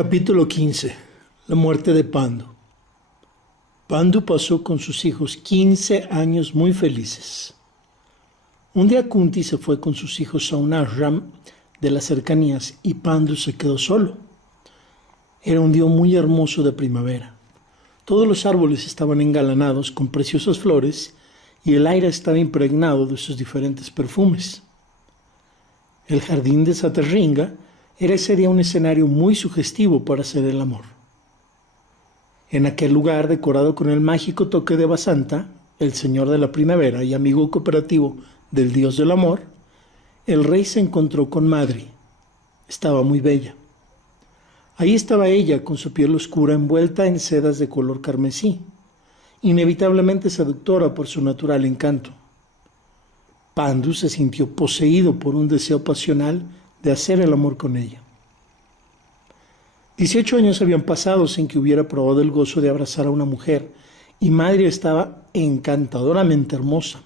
Capítulo 15. La muerte de Pandu. Pandu pasó con sus hijos 15 años muy felices. Un día Kunti se fue con sus hijos a un ashram de las cercanías y Pandu se quedó solo. Era un día muy hermoso de primavera. Todos los árboles estaban engalanados con preciosas flores y el aire estaba impregnado de sus diferentes perfumes. El jardín de Satarringa era ese día un escenario muy sugestivo para hacer el amor. En aquel lugar, decorado con el mágico toque de Basanta, el señor de la primavera y amigo cooperativo del dios del amor, el rey se encontró con Madri. Estaba muy bella. Ahí estaba ella con su piel oscura envuelta en sedas de color carmesí, inevitablemente seductora por su natural encanto. Pandu se sintió poseído por un deseo pasional de hacer el amor con ella. 18 años habían pasado sin que hubiera probado el gozo de abrazar a una mujer y Madri estaba encantadoramente hermosa.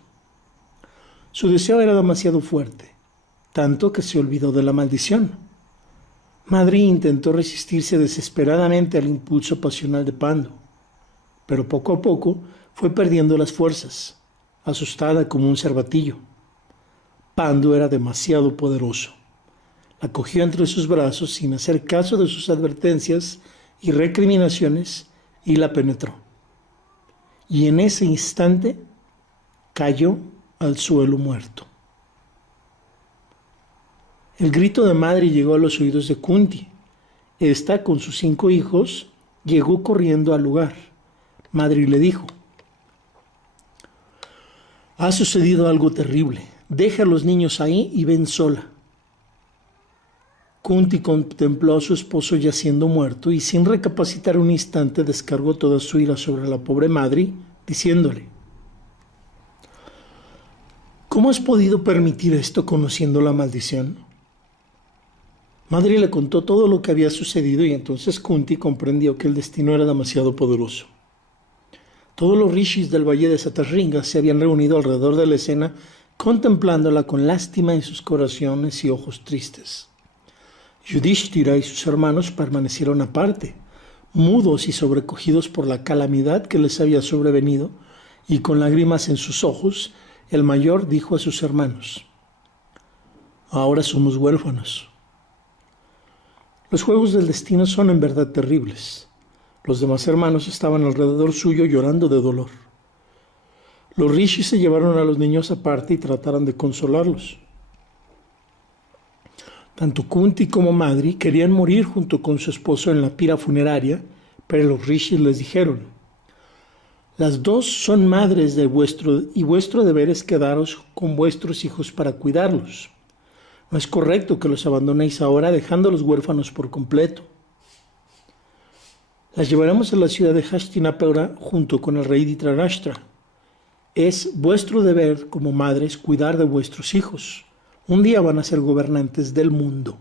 Su deseo era demasiado fuerte, tanto que se olvidó de la maldición. Madri intentó resistirse desesperadamente al impulso pasional de Pandu, pero poco a poco fue perdiendo las fuerzas, asustada como un cervatillo. Pandu era demasiado poderoso. La cogió entre sus brazos sin hacer caso de sus advertencias y recriminaciones y la penetró. Y en ese instante cayó al suelo muerto. El grito de Madri llegó a los oídos de Kunti. Esta, con sus 5 hijos, llegó corriendo al lugar. Madri le dijo: «Ha sucedido algo terrible. Deja a los niños ahí y ven sola». Kunti contempló a su esposo yaciendo muerto y sin recapacitar un instante descargó toda su ira sobre la pobre Madri, diciéndole: «¿Cómo has podido permitir esto conociendo la maldición?». Madri le contó todo lo que había sucedido y entonces Kunti comprendió que el destino era demasiado poderoso. Todos los rishis del valle de Satarringa se habían reunido alrededor de la escena contemplándola con lástima en sus corazones y ojos tristes. Yudhishthira y sus hermanos permanecieron aparte, mudos y sobrecogidos por la calamidad que les había sobrevenido, y con lágrimas en sus ojos, el mayor dijo a sus hermanos: «Ahora somos huérfanos». Los juegos del destino son en verdad terribles. Los demás hermanos estaban alrededor suyo llorando de dolor. Los rishis se llevaron a los niños aparte y trataron de consolarlos. Tanto Kunti como Madri querían morir junto con su esposo en la pira funeraria, pero los rishis les dijeron: «Las dos son madres de vuestro deber es quedaros con vuestros hijos para cuidarlos. No es correcto que los abandonéis ahora dejándolos huérfanos por completo. Las llevaremos a la ciudad de Hastinapura junto con el rey Dhritarashtra. Es vuestro deber como madres cuidar de vuestros hijos. Un día van a ser gobernantes del mundo».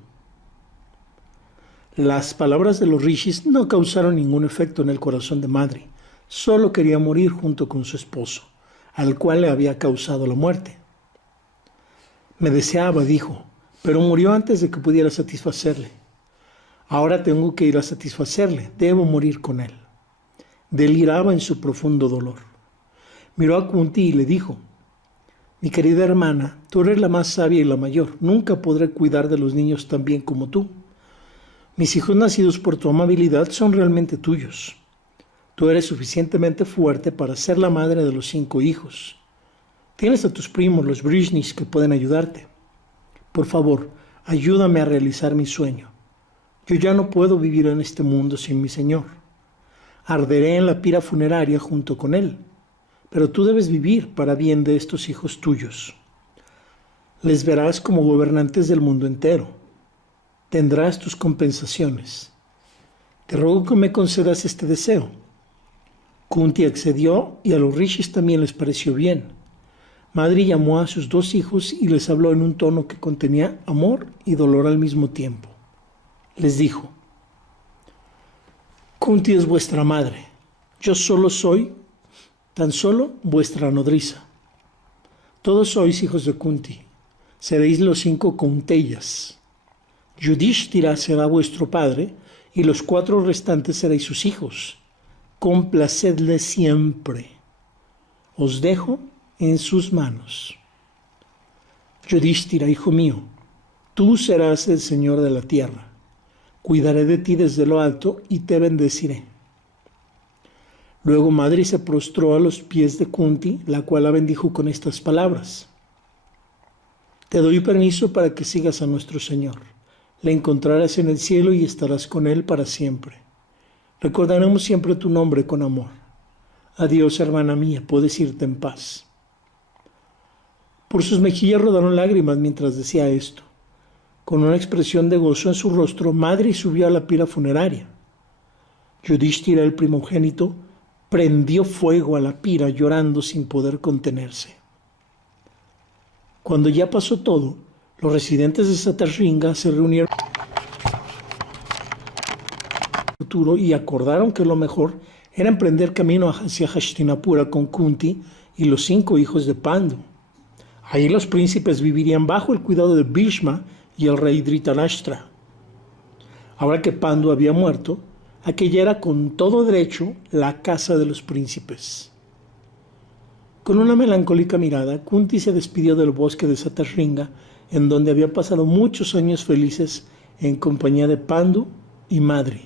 Las palabras de los rishis no causaron ningún efecto en el corazón de Madri. Solo quería morir junto con su esposo, al cual le había causado la muerte. «Me deseaba», dijo, «pero murió antes de que pudiera satisfacerle. Ahora tengo que ir a satisfacerle, debo morir con él». Deliraba en su profundo dolor. Miró a Kunti y le dijo: «Mi querida hermana, tú eres la más sabia y la mayor. Nunca podré cuidar de los niños tan bien como tú. Mis hijos nacidos por tu amabilidad son realmente tuyos. Tú eres suficientemente fuerte para ser la madre de los 5 hijos. Tienes a tus primos, los Vrishnis, que pueden ayudarte. Por favor, ayúdame a realizar mi sueño. Yo ya no puedo vivir en este mundo sin mi Señor. Arderé en la pira funeraria junto con él. Pero tú debes vivir para bien de estos hijos tuyos. Les verás como gobernantes del mundo entero. Tendrás tus compensaciones. Te ruego que me concedas este deseo». Kunti accedió y a los rishis también les pareció bien. Madri llamó a sus 2 hijos y les habló en un tono que contenía amor y dolor al mismo tiempo. Les dijo: «Kunti es vuestra madre. Yo solo soy tan solo vuestra nodriza. Todos sois hijos de Kunti. Seréis los 5 Kunteyas. Yudhishthira será vuestro padre y los 4 restantes seréis sus hijos. Complacedle siempre. Os dejo en sus manos. Yudhishthira, hijo mío, tú serás el señor de la tierra. Cuidaré de ti desde lo alto y te bendeciré. Luego Madri se prostró a los pies de Kunti, la cual la bendijo con estas palabras. Te doy permiso para que sigas a nuestro Señor. Le encontrarás en el cielo y estarás con Él para siempre. Recordaremos siempre tu nombre con amor. Adiós, hermana mía, puedes irte en paz. Por sus mejillas rodaron lágrimas mientras decía esto. Con una expresión de gozo en su rostro, Madri subió a la pila funeraria. Yudhishthira, el primogénito, prendió fuego a la pira llorando sin poder contenerse. Cuando ya pasó todo, los residentes de Satarshringa se reunieron y acordaron que lo mejor era emprender camino hacia Hastinapura con Kunti y los 5 hijos de Pandu. Allí los príncipes vivirían bajo el cuidado de Bhishma y el rey Dhritarashtra. Ahora que Pandu había muerto, aquella era con todo derecho la casa de los príncipes. Con una melancólica mirada, Kunti se despidió del bosque de Satarshringa, en donde había pasado muchos años felices en compañía de Pandu y Madri.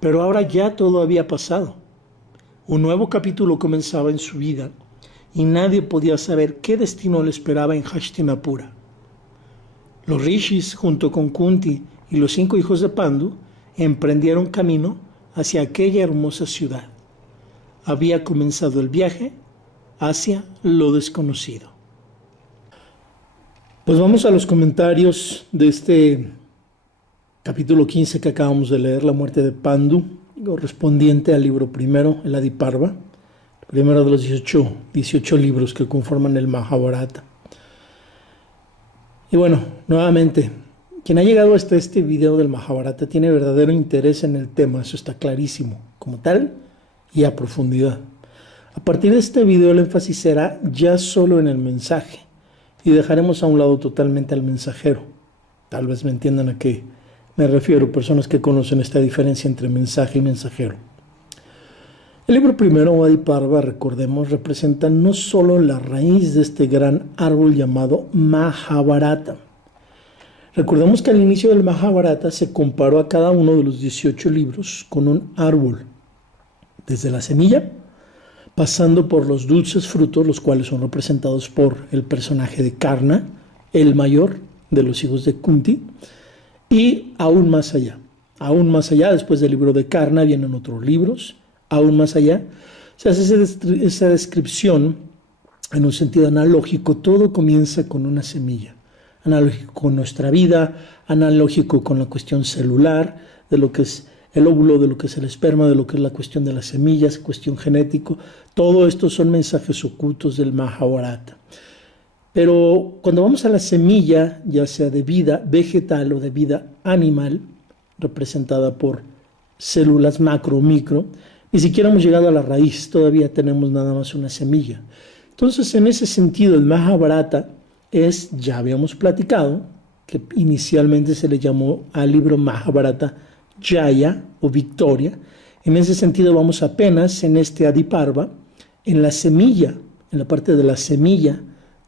Pero ahora ya todo había pasado. Un nuevo capítulo comenzaba en su vida y nadie podía saber qué destino le esperaba en Hastinapura. Los rishis, junto con Kunti y los 5 hijos de Pandu, emprendieron camino hacia aquella hermosa ciudad. Había comenzado el viaje hacia lo desconocido. Pues vamos a los comentarios de este capítulo 15 que acabamos de leer, la muerte de Pandu, correspondiente al libro primero, el Adiparva, el primero de los 18 libros que conforman el Mahabharata. Y bueno, nuevamente, quien ha llegado hasta este video del Mahabharata tiene verdadero interés en el tema, eso está clarísimo, como tal y a profundidad. A partir de este video el énfasis será ya solo en el mensaje y dejaremos a un lado totalmente al mensajero. Tal vez me entiendan a qué me refiero, personas que conocen esta diferencia entre mensaje y mensajero. El libro primero, Adiparva, recordemos, representa no solo la raíz de este gran árbol llamado Mahabharata. Recordemos que al inicio del Mahabharata se comparó a cada uno de los 18 libros con un árbol, desde la semilla, pasando por los dulces frutos, los cuales son representados por el personaje de Karna, el mayor de los hijos de Kunti, y aún más allá, después del libro de Karna vienen otros libros, aún más allá, se hace esa descripción en un sentido analógico. Todo comienza con una semilla, analógico con nuestra vida, analógico con la cuestión celular, de lo que es el óvulo, de lo que es el esperma, de lo que es la cuestión de las semillas, cuestión genético. Todo esto son mensajes ocultos del Mahabharata. Pero cuando vamos a la semilla, ya sea de vida vegetal o de vida animal, representada por células macro o micro, ni siquiera hemos llegado a la raíz, todavía tenemos nada más una semilla. Entonces, en ese sentido, el Mahabharata es, ya habíamos platicado, que inicialmente se le llamó al libro Mahabharata Jaya o victoria. En ese sentido vamos apenas en este Adiparva, en la semilla, en la parte de la semilla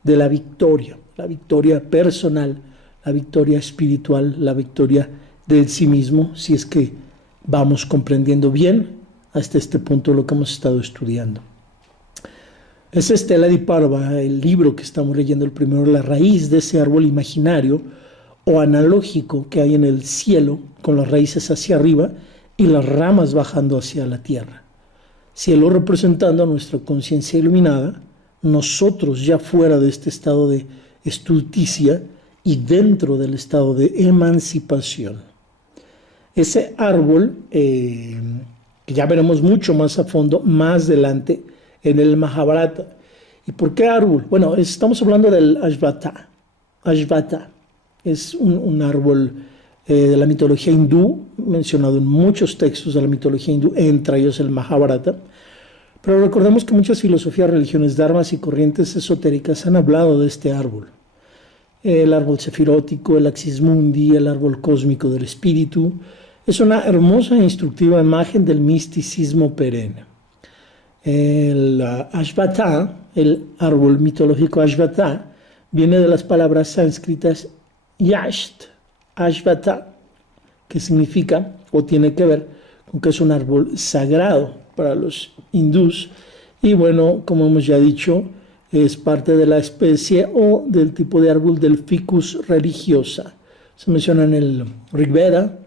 de la victoria personal, la victoria espiritual, la victoria del sí mismo, si es que vamos comprendiendo bien hasta este punto lo que hemos estado estudiando. Es el Adiparva, el libro que estamos leyendo, el primero, la raíz de ese árbol imaginario o analógico que hay en el cielo, con las raíces hacia arriba y las ramas bajando hacia la tierra. Cielo representando a nuestra conciencia iluminada, nosotros ya fuera de este estado de estulticia y dentro del estado de emancipación. Ese árbol, que ya veremos mucho más a fondo, más adelante en el Mahabharata. ¿Y por qué árbol? Bueno, estamos hablando del Ashvata. Ashvata es un árbol de la mitología hindú, mencionado en muchos textos de la mitología hindú, entre ellos el Mahabharata. Pero recordemos que muchas filosofías, religiones, dharmas y corrientes esotéricas han hablado de este árbol. El árbol sefirótico, el Axis Mundi, el árbol cósmico del espíritu, Es una hermosa e instructiva imagen del misticismo perenne. El Ashvattha, el árbol mitológico Ashvattha, viene de las palabras sánscritas Yasht, Ashvattha, que significa o tiene que ver con que es un árbol sagrado para los hindús. Y bueno, como hemos ya dicho, es parte de la especie o del tipo de árbol del ficus religiosa. Se menciona en el Rig Veda,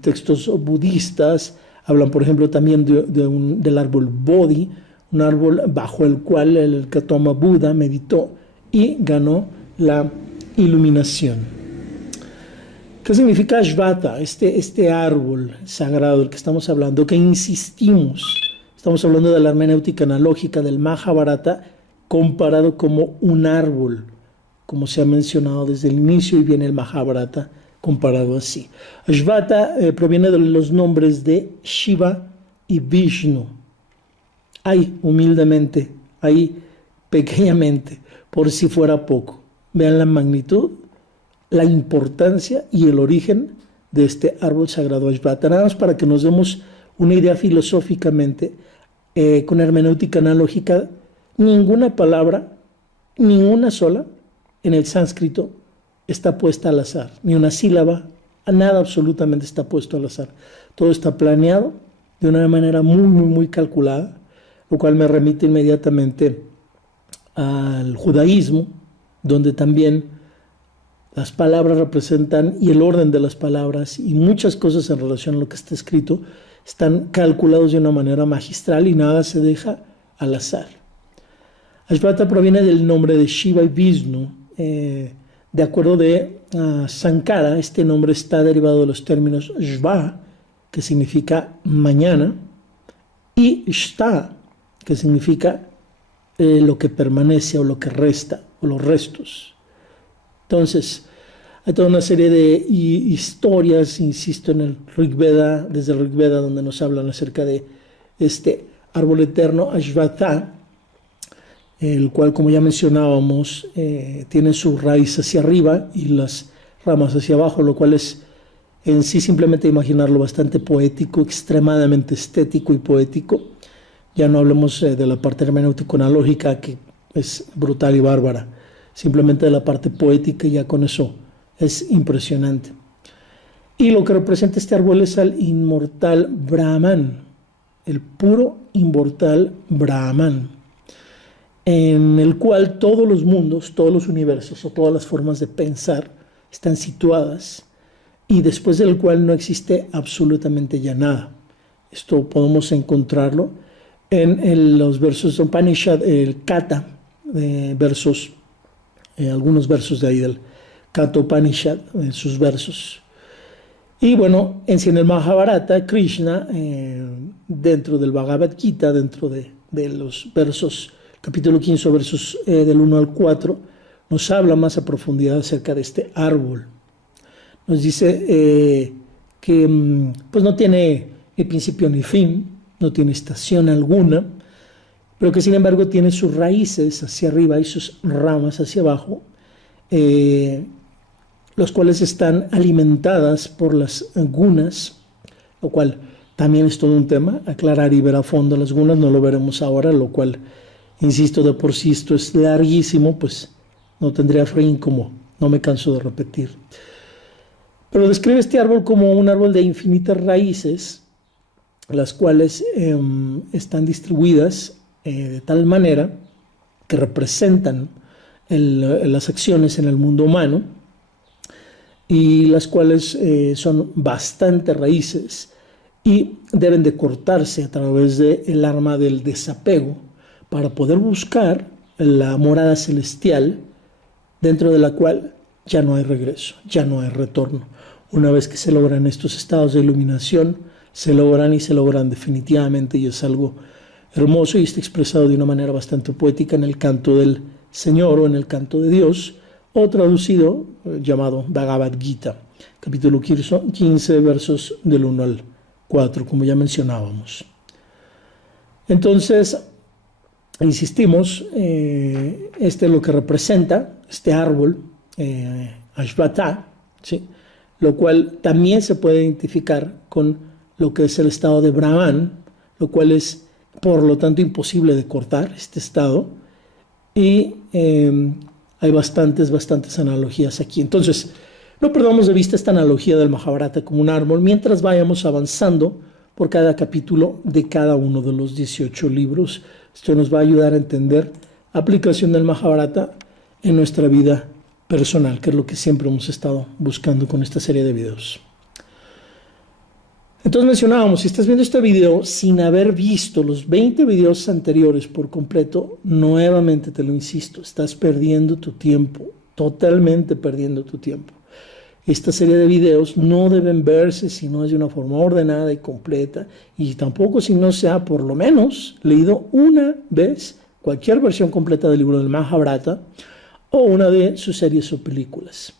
textos budistas hablan, por ejemplo, también del árbol Bodhi, un árbol bajo el cual el Gautama Buda meditó y ganó la iluminación. ¿Qué significa Ashvattha? Este árbol sagrado del que estamos hablando, que insistimos, estamos hablando de la hermenéutica analógica del Mahabharata, comparado como un árbol, como se ha mencionado desde el inicio, y viene el Mahabharata comparado así. Ashvattha proviene de los nombres de Shiva y Vishnu. Ahí, humildemente, ahí, pequeñamente, por si fuera poco. Vean la magnitud, la importancia y el origen de este árbol sagrado Ashvattha. Nada más para que nos demos una idea filosóficamente, con hermenéutica analógica, ninguna palabra, ni una sola, en el sánscrito está puesta al azar, ni una sílaba, nada absolutamente está puesto al azar. Todo está planeado de una manera muy calculada, lo cual me remite inmediatamente al judaísmo, donde también las palabras representan, y el orden de las palabras y muchas cosas en relación a lo que está escrito, están calculados de una manera magistral y nada se deja al azar. Ashvattha proviene del nombre de Shiva y Vishnu. De acuerdo de Sankara, este nombre está derivado de los términos Shva, que significa mañana, y Shta, que significa lo que permanece o lo que resta, o los restos. Entonces, hay toda una serie de historias, insisto, en el Rig Veda, desde el Rig Veda, donde nos hablan acerca de este árbol eterno, Ashvattha, el cual, como ya mencionábamos, tiene su raíz hacia arriba y las ramas hacia abajo, lo cual es en sí simplemente imaginarlo bastante poético, extremadamente estético y poético. Ya no hablemos de la parte hermenéutico-analógica, que es brutal y bárbara, simplemente de la parte poética, y ya con eso es impresionante. Y lo que representa este árbol es al inmortal Brahman, el puro inmortal Brahman, en el cual todos los mundos, todos los universos o todas las formas de pensar están situadas, y después del cual no existe absolutamente ya nada. Esto podemos encontrarlo en los versos de Upanishad, el Kata, algunos versos de ahí del Kata Upanishad, en sus versos. Y bueno, en el Mahabharata, Krishna, dentro del Bhagavad Gita, dentro de los versos, capítulo 15, versos del 1 al 4, nos habla más a profundidad acerca de este árbol. Nos dice que pues no tiene ni principio ni fin, no tiene estación alguna, pero que sin embargo tiene sus raíces hacia arriba y sus ramas hacia abajo, los cuales están alimentadas por las gunas, lo cual también es todo un tema, aclarar y ver a fondo las gunas, no lo veremos ahora, lo cual, insisto, de por sí esto es larguísimo, pues no tendría fin, como no me canso de repetir. Pero describe este árbol como un árbol de infinitas raíces, las cuales están distribuidas de tal manera que representan las acciones en el mundo humano, y las cuales son bastante raíces y deben de cortarse a través del arma del desapego para poder buscar la morada celestial, dentro de la cual ya no hay regreso, ya no hay retorno. Una vez que se logran estos estados de iluminación, se logran definitivamente, y es algo hermoso y está expresado de una manera bastante poética en el canto del Señor o en el canto de Dios, o traducido, llamado Bhagavad Gita, capítulo 15, versos del 1 al 4, como ya mencionábamos. Entonces, insistimos, este es lo que representa este árbol, Ashvattha, ¿sí? lo cual también se puede identificar con lo que es el estado de Brahman, lo cual es por lo tanto imposible de cortar este estado, y hay bastantes analogías aquí. Entonces, no perdamos de vista esta analogía del Mahabharata como un árbol mientras vayamos avanzando por cada capítulo de cada uno de los 18 libros. Esto nos va a ayudar a entender la aplicación del Mahabharata en nuestra vida personal, que es lo que siempre hemos estado buscando con esta serie de videos. Entonces mencionábamos, si estás viendo este video sin haber visto los 20 videos anteriores por completo, nuevamente te lo insisto, estás perdiendo tu tiempo, totalmente perdiendo tu tiempo. Esta serie de videos no deben verse si no es de una forma ordenada y completa, y tampoco si no se ha por lo menos leído una vez cualquier versión completa del libro del Mahabharata o una de sus series o películas.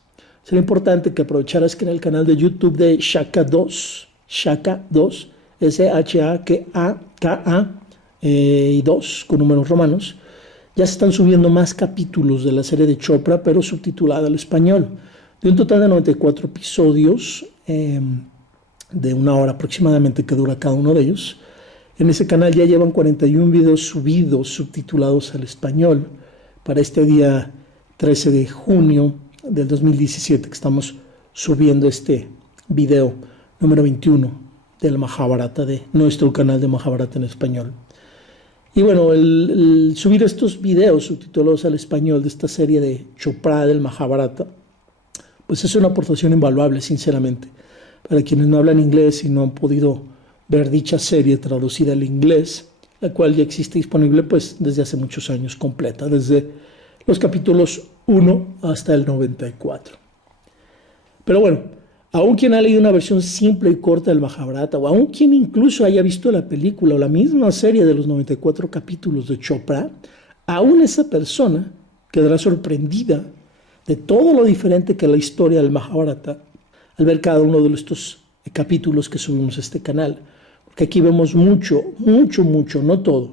Sería importante que aprovecharas que en el canal de YouTube de Shaka 2, S-H-A-K-A, y 2 con números romanos, ya se están subiendo más capítulos de la serie de Chopra, pero subtitulada al español. De un total de 94 episodios, de 1 hora aproximadamente que dura cada uno de ellos. En ese canal ya llevan 41 videos subidos, subtitulados al español, para este día 13 de junio del 2017, que estamos subiendo este video número 21 del Mahabharata, de nuestro canal de Mahabharata en español. Y bueno, el subir estos videos subtitulados al español de esta serie de Chopra del Mahabharata, pues es una aportación invaluable, sinceramente, para quienes no hablan inglés y no han podido ver dicha serie traducida al inglés, la cual ya existe disponible pues desde hace muchos años completa, desde los capítulos 1 hasta el 94. Pero bueno, aún quien ha leído una versión simple y corta del Mahabharata, o aún quien incluso haya visto la película o la misma serie de los 94 capítulos de Chopra, aún esa persona quedará sorprendida de todo lo diferente que la historia del Mahabharata al ver cada uno de estos capítulos que subimos a este canal. Porque aquí vemos mucho, no todo,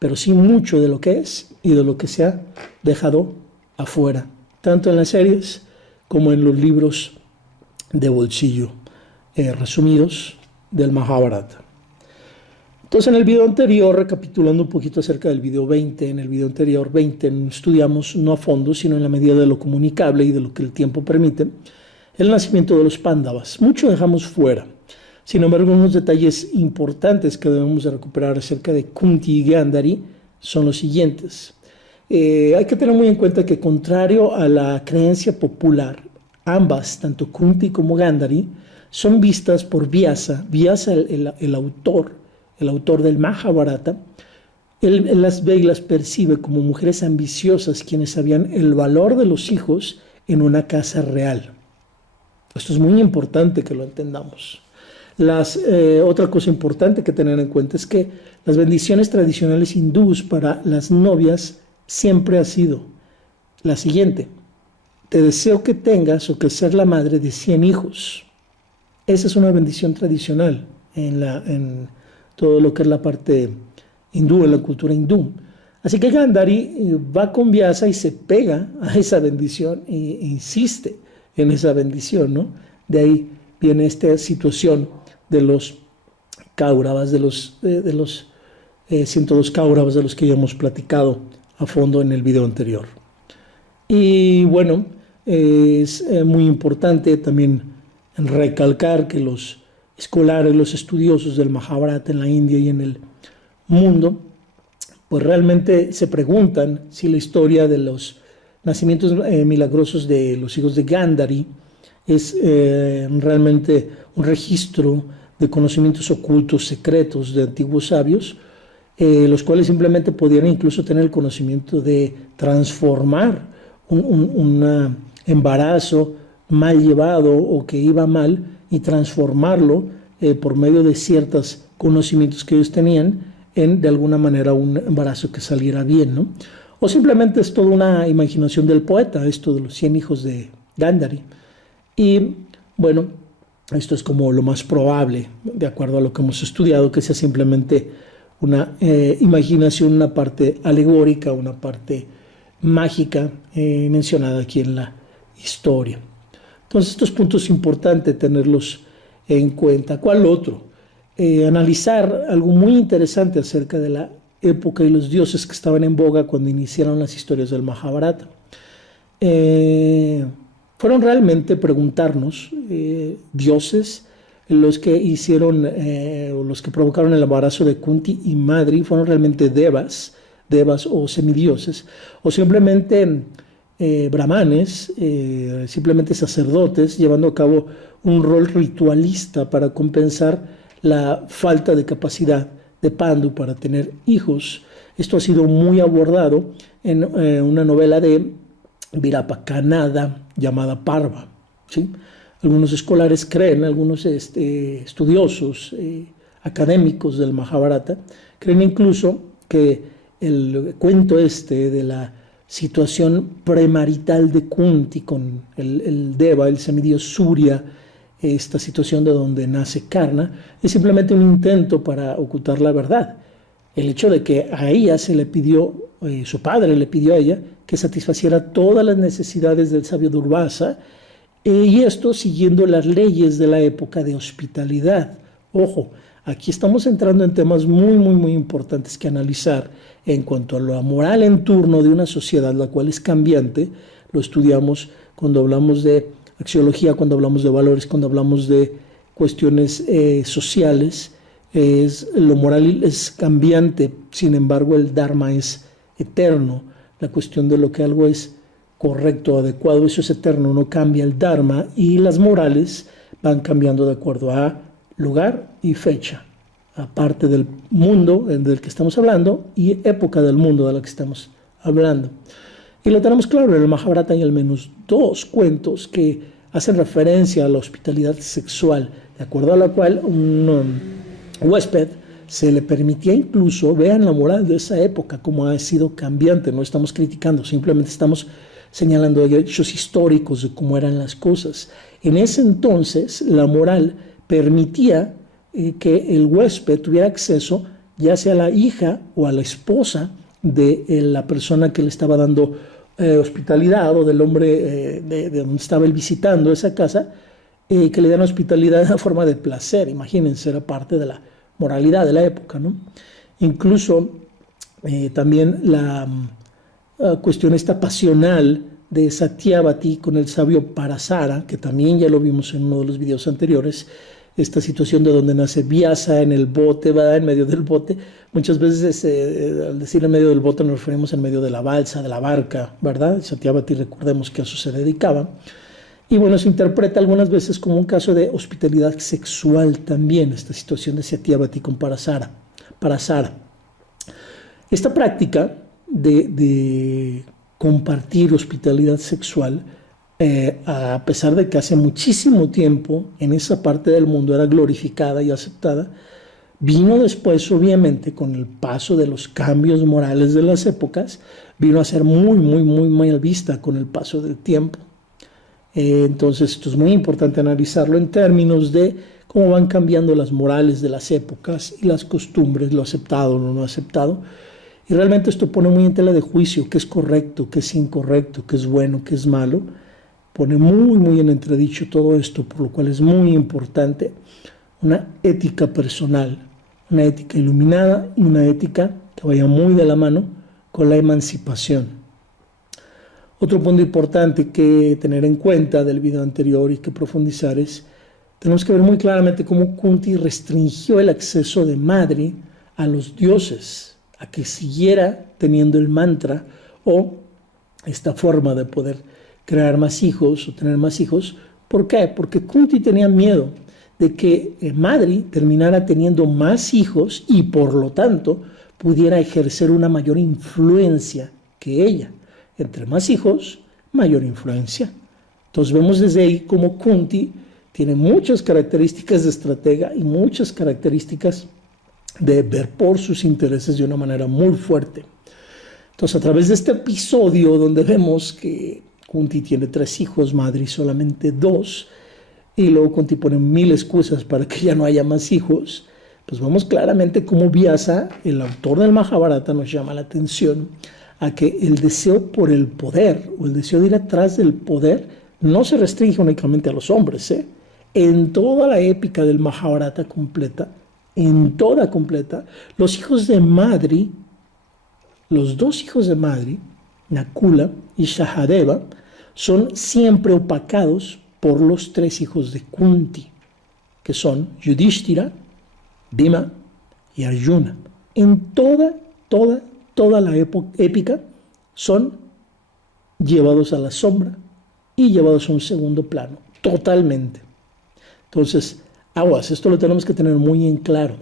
pero sí mucho de lo que es y de lo que se ha dejado afuera, tanto en las series como en los libros de bolsillo resumidos del Mahabharata. Entonces, en el video anterior, recapitulando un poquito acerca del video 20, en el video anterior 20 estudiamos no a fondo, sino en la medida de lo comunicable y de lo que el tiempo permite, el nacimiento de los Pándavas. Mucho dejamos fuera. Sin embargo, unos detalles importantes que debemos de recuperar acerca de Kunti y Gandhari son los siguientes. Hay que tener muy en cuenta que, contrario a la creencia popular, ambas, tanto Kunti como Gandhari, son vistas por Vyasa. Vyasa, el autor del Mahabharata, él las ve y las percibe como mujeres ambiciosas quienes sabían el valor de los hijos en una casa real. Esto es muy importante que lo entendamos. Otra cosa importante que tener en cuenta es que las bendiciones tradicionales hindúes para las novias siempre ha sido la siguiente: te deseo que tengas o que ser la madre de 100 hijos. Esa es una bendición tradicional en todo lo que es la parte hindú, en la cultura hindú. Así que Gandhari va con Vyasa y se pega a esa bendición e insiste en esa bendición, ¿no? De ahí viene esta situación de los Kauravas, de los 102 Kauravas de los que ya hemos platicado a fondo en el video anterior. Y bueno, es muy importante también recalcar que los escolares, los estudiosos del Mahabharata en la India y en el mundo, pues realmente se preguntan si la historia de los nacimientos milagrosos de los hijos de Gandhari es realmente un registro de conocimientos ocultos, secretos de antiguos sabios, los cuales simplemente podían incluso tener el conocimiento de transformar un embarazo mal llevado o que iba mal y transformarlo por medio de ciertos conocimientos que ellos tenían en, de alguna manera, un embarazo que saliera bien, ¿no? O simplemente es toda una imaginación del poeta, esto de los 100 hijos de Gandhari. Y bueno, esto es como lo más probable, de acuerdo a lo que hemos estudiado, que sea simplemente una imaginación, una parte alegórica, una parte mágica mencionada aquí en la historia. Entonces estos puntos es importante tenerlos en cuenta. ¿Cuál otro? Analizar algo muy interesante acerca de la época y los dioses que estaban en boga cuando iniciaron las historias del Mahabharata. Fueron realmente preguntarnos, dioses, los que hicieron, los que provocaron el embarazo de Kunti y Madri, fueron realmente devas o semidioses, o simplemente brahmanes, simplemente sacerdotes, llevando a cabo un rol ritualista para compensar la falta de capacidad de Pandu para tener hijos. Esto ha sido muy abordado en una novela de Virapa Kannada llamada Parva, ¿sí? Algunos escolares creen, algunos estudiosos académicos del Mahabharata, creen incluso que el cuento de la situación premarital de Kunti con el Deva, el semidios Surya, esta situación de donde nace Karna, es simplemente un intento para ocultar la verdad. El hecho de que a ella se le pidió, su padre le pidió a ella que satisfaciera todas las necesidades del sabio Durvasa, y esto siguiendo las leyes de la época de hospitalidad. Ojo, aquí estamos entrando en temas muy importantes que analizar en cuanto a la moral en turno de una sociedad, la cual es cambiante. Lo estudiamos cuando hablamos de axiología, cuando hablamos de valores, cuando hablamos de cuestiones sociales. Lo moral es cambiante, sin embargo el Dharma es eterno. La cuestión de lo que algo es correcto, adecuado, eso es eterno, no cambia el Dharma, y las morales van cambiando de acuerdo a lugar y fecha, aparte del mundo del que estamos hablando y época del mundo de la que estamos hablando. Y lo tenemos claro, en el Mahabharata hay al menos 2 cuentos que hacen referencia a la hospitalidad sexual, de acuerdo a la cual un huésped se le permitía incluso, vean la moral de esa época, cómo ha sido cambiante, no estamos criticando, simplemente estamos señalando hechos históricos de cómo eran las cosas. En ese entonces, la moral permitía que el huésped tuviera acceso ya sea a la hija o a la esposa de la persona que le estaba dando hospitalidad, o del hombre de donde estaba él visitando esa casa, que le dieran hospitalidad de forma de placer. Imagínense, era parte de la moralidad de la época, ¿no? Incluso también la cuestión esta pasional de Satyavati con el sabio Parasara, que también ya lo vimos en uno de los videos anteriores, esta situación de donde nace Vyasa en el bote, ¿verdad? En medio del bote. Muchas veces al decir en medio del bote nos referimos en medio de la balsa, de la barca, ¿verdad? Satyavati, recordemos que a eso se dedicaba. Y bueno, se interpreta algunas veces como un caso de hospitalidad sexual también, esta situación de Satyavati con Parasara. Esta práctica de compartir hospitalidad sexual, a pesar de que hace muchísimo tiempo en esa parte del mundo era glorificada y aceptada, vino después, obviamente, con el paso de los cambios morales de las épocas, vino a ser muy mal vista con el paso del tiempo. Entonces esto es muy importante analizarlo en términos de cómo van cambiando las morales de las épocas y las costumbres, lo aceptado o no aceptado. Y realmente esto pone muy en tela de juicio qué es correcto, qué es incorrecto, qué es bueno, qué es malo. Pone muy en entredicho todo esto, por lo cual es muy importante una ética personal, una ética iluminada y una ética que vaya muy de la mano con la emancipación. Otro punto importante que tener en cuenta del video anterior y que profundizar es, tenemos que ver muy claramente cómo Kunti restringió el acceso de Madri a los dioses, a que siguiera teniendo el mantra o esta forma de poder crear más hijos o tener más hijos. ¿Por qué? Porque Kunti tenía miedo de que Madri terminara teniendo más hijos y por lo tanto pudiera ejercer una mayor influencia que ella. Entre más hijos, mayor influencia. Entonces vemos desde ahí cómo Kunti tiene muchas características de estratega y muchas características de ver por sus intereses de una manera muy fuerte. Entonces, a través de este episodio donde vemos que Kunti tiene 3 hijos, Madri solamente 2, y luego Kunti pone 1000 excusas para que ya no haya más hijos, pues vemos claramente cómo Vyasa, el autor del Mahabharata, nos llama la atención a que el deseo por el poder, o el deseo de ir atrás del poder, no se restringe únicamente a los hombres, ¿eh? En toda la épica del Mahabharata completa, en toda completa, los hijos de Madri, los dos hijos de Madri, Nakula y Sahadeva, son siempre opacados por los tres hijos de Kunti, que son Yudhishthira, Bhima y Arjuna. En toda la épica son llevados a la sombra y llevados a un segundo plano, totalmente. Entonces, aguas, esto lo tenemos que tener muy en claro.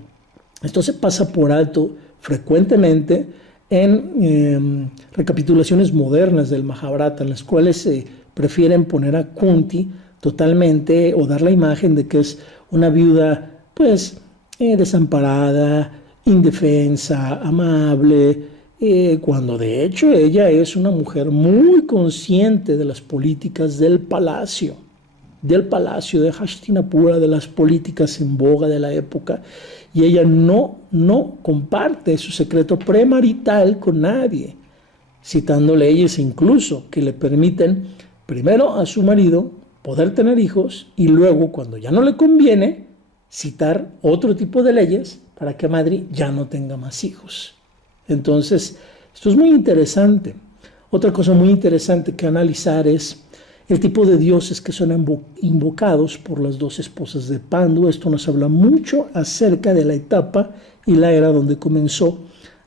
Esto se pasa por alto frecuentemente en recapitulaciones modernas del Mahabharata, en las cuales se prefieren poner a Kunti totalmente o dar la imagen de que es una viuda, pues, desamparada, indefensa, amable, cuando de hecho ella es una mujer muy consciente de las políticas del palacio de Hastinapura, de las políticas en boga de la época, y ella no comparte su secreto premarital con nadie, citando leyes incluso que le permiten primero a su marido poder tener hijos y luego, cuando ya no le conviene, citar otro tipo de leyes para que Madri ya no tenga más hijos. Entonces, esto es muy interesante. Otra cosa muy interesante que analizar es el tipo de dioses que son invocados por las dos esposas de Pandu. Esto nos habla mucho acerca de la etapa y la era donde comenzó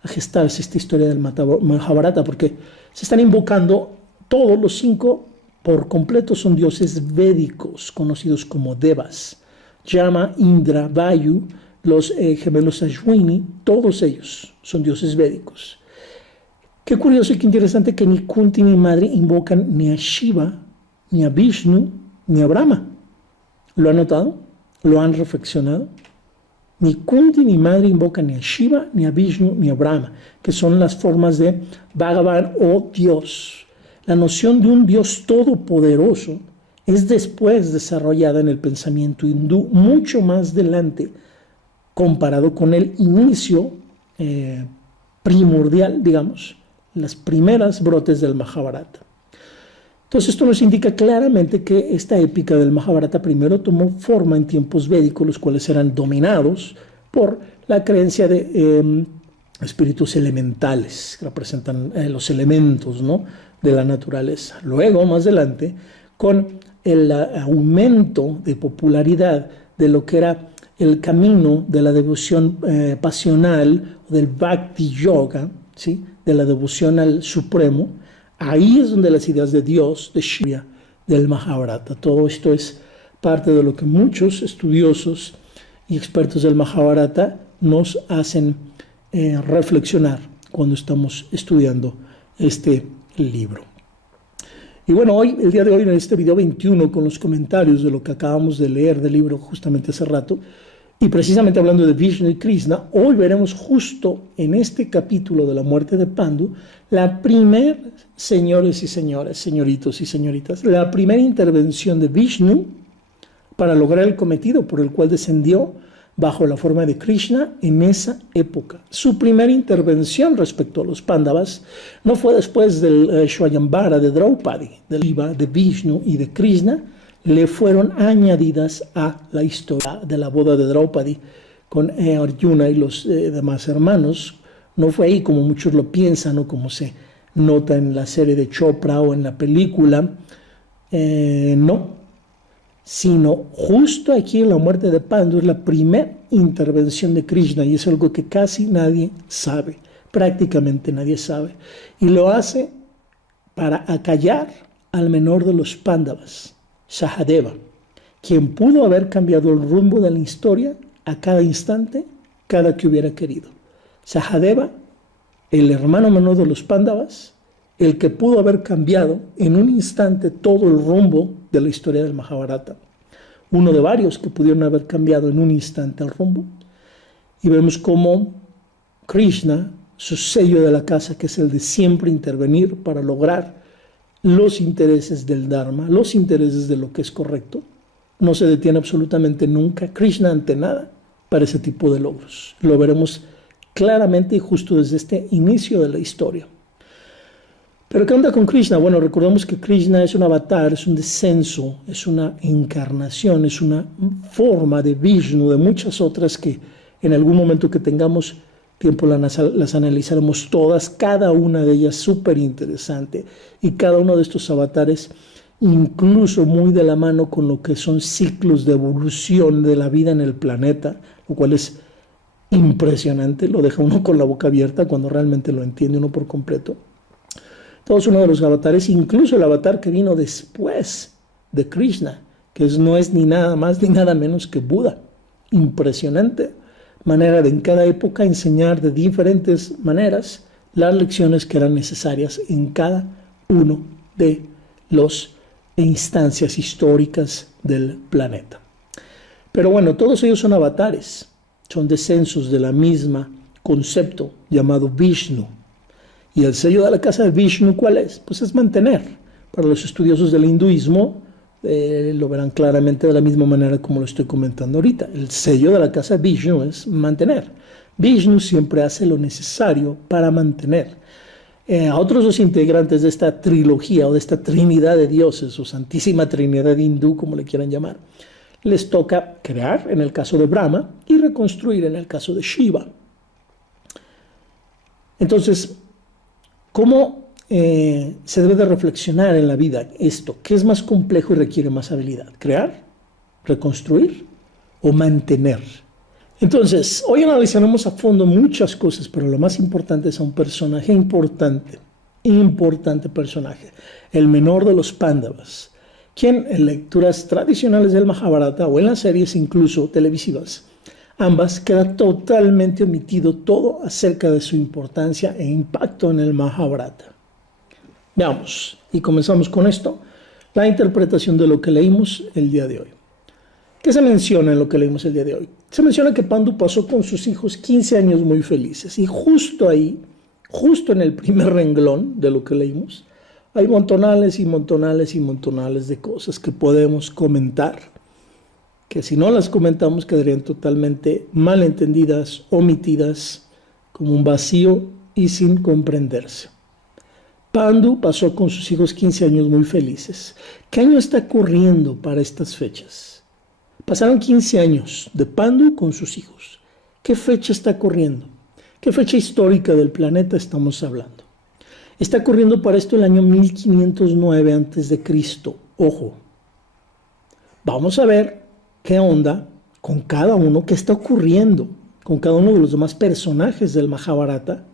a gestarse esta historia del Mahabharata, porque se están invocando todos los 5 por completo, son dioses védicos, conocidos como Devas. Yama, Indra, Vayu, los gemelos Ashwini, todos ellos son dioses védicos. Qué curioso y qué interesante que ni Kunti ni Madri invocan ni a Shiva, ni a Vishnu, ni a Brahma. ¿Lo han notado? ¿Lo han reflexionado? Ni Kunti ni Madri invocan ni a Shiva, ni a Vishnu, ni a Brahma, que son las formas de Bhagavan o Dios. La noción de un Dios todopoderoso es después desarrollada en el pensamiento hindú, mucho más adelante, comparado con el inicio primordial, digamos, las primeras brotes del Mahabharata. Entonces esto nos indica claramente que esta épica del Mahabharata primero tomó forma en tiempos védicos, los cuales eran dominados por la creencia de espíritus elementales, que representan los elementos, ¿no?, de la naturaleza. Luego, más adelante, con el aumento de popularidad de lo que era el camino de la devoción pasional, del Bhakti Yoga, ¿sí?, de la devoción al Supremo, ahí es donde las ideas de Dios, de Shiva, del Mahabharata, todo esto es parte de lo que muchos estudiosos y expertos del Mahabharata nos hacen reflexionar cuando estamos estudiando este libro. Y bueno, el día de hoy, en este video 21, con los comentarios de lo que acabamos de leer del libro justamente hace rato, y precisamente hablando de Vishnu y Krishna, hoy veremos justo en este capítulo de la muerte de Pandu, la primera, señores y señoras, señoritos y señoritas, la primera intervención de Vishnu para lograr el cometido por el cual descendió bajo la forma de Krishna en esa época. Su primera intervención respecto a los Pándavas no fue después del Swayambara de Draupadi, del Shiva, de Vishnu y de Krishna, le fueron añadidas a la historia de la boda de Draupadi con Arjuna y los demás hermanos. No fue ahí como muchos lo piensan o como se nota en la serie de Chopra o en la película, no, sino justo aquí en la muerte de Pandu es la primera intervención de Krishna, y es algo que casi nadie sabe, prácticamente nadie sabe, y lo hace para acallar al menor de los Pándavas, Sahadeva, quien pudo haber cambiado el rumbo de la historia a cada instante, cada que hubiera querido. Sahadeva, el hermano menor de los Pándavas, el que pudo haber cambiado en un instante todo el rumbo de la historia del Mahabharata. Uno de varios que pudieron haber cambiado en un instante el rumbo. Y vemos cómo Krishna, su sello de la casa, que es el de siempre intervenir para lograr los intereses del Dharma, los intereses de lo que es correcto, no se detiene absolutamente nunca, Krishna ante nada, para ese tipo de logros. Lo veremos claramente y justo desde este inicio de la historia. Pero ¿qué onda con Krishna? Bueno, recordemos que Krishna es un avatar, es un descenso, es una encarnación, es una forma de Vishnu, de muchas otras que en algún momento que tengamos tiempo las analizaremos todas, cada una de ellas súper interesante. Y cada uno de estos avatares incluso muy de la mano con lo que son ciclos de evolución de la vida en el planeta, lo cual es impresionante, lo deja uno con la boca abierta cuando realmente lo entiende uno por completo. Todos uno de los avatares, incluso el avatar que vino después de Krishna, que no es ni nada más ni nada menos que Buda. Impresionante manera de en cada época enseñar de diferentes maneras las lecciones que eran necesarias en cada uno de las instancias históricas del planeta. Pero bueno, todos ellos son avatares, son descensos de la misma concepto llamado Vishnu. Y el sello de la casa de Vishnu, ¿cuál es? Pues es mantener. Para los estudiosos del hinduismo, lo verán claramente de la misma manera como lo estoy comentando ahorita. El sello de la casa de Vishnu es mantener. Vishnu siempre hace lo necesario para mantener. A otros dos integrantes de esta trilogía o de esta trinidad de dioses o santísima trinidad hindú, como le quieran llamar, les toca crear en el caso de Brahma y reconstruir en el caso de Shiva. Entonces, ¿cómo se debe de reflexionar en la vida esto? ¿Qué es más complejo y requiere más habilidad? ¿Crear? ¿Reconstruir? ¿O mantener? Entonces, hoy analizaremos a fondo muchas cosas, pero lo más importante es a un personaje importante personaje, el menor de los Pándavas, quien en lecturas tradicionales del Mahabharata o en las series incluso televisivas, ambas, queda totalmente omitido todo acerca de su importancia e impacto en el Mahabharata. Veamos, y comenzamos con esto, la interpretación de lo que leímos el día de hoy. ¿Qué se menciona en lo que leímos el día de hoy? Se menciona que Pandu pasó con sus hijos 15 años muy felices, y justo ahí, justo en el primer renglón de lo que leímos, hay montonales y montonales y montonales de cosas que podemos comentar, que si no las comentamos quedarían totalmente mal entendidas, omitidas, como un vacío y sin comprenderse. Pandu pasó con sus hijos 15 años muy felices. ¿Qué año está corriendo para estas fechas? Pasaron 15 años de Pandu con sus hijos. ¿Qué fecha está corriendo? ¿Qué fecha histórica del planeta estamos hablando? Está corriendo para esto el año 1509 a.C. Ojo, vamos a ver qué onda con cada uno, qué está ocurriendo con cada uno de los demás personajes del Mahabharata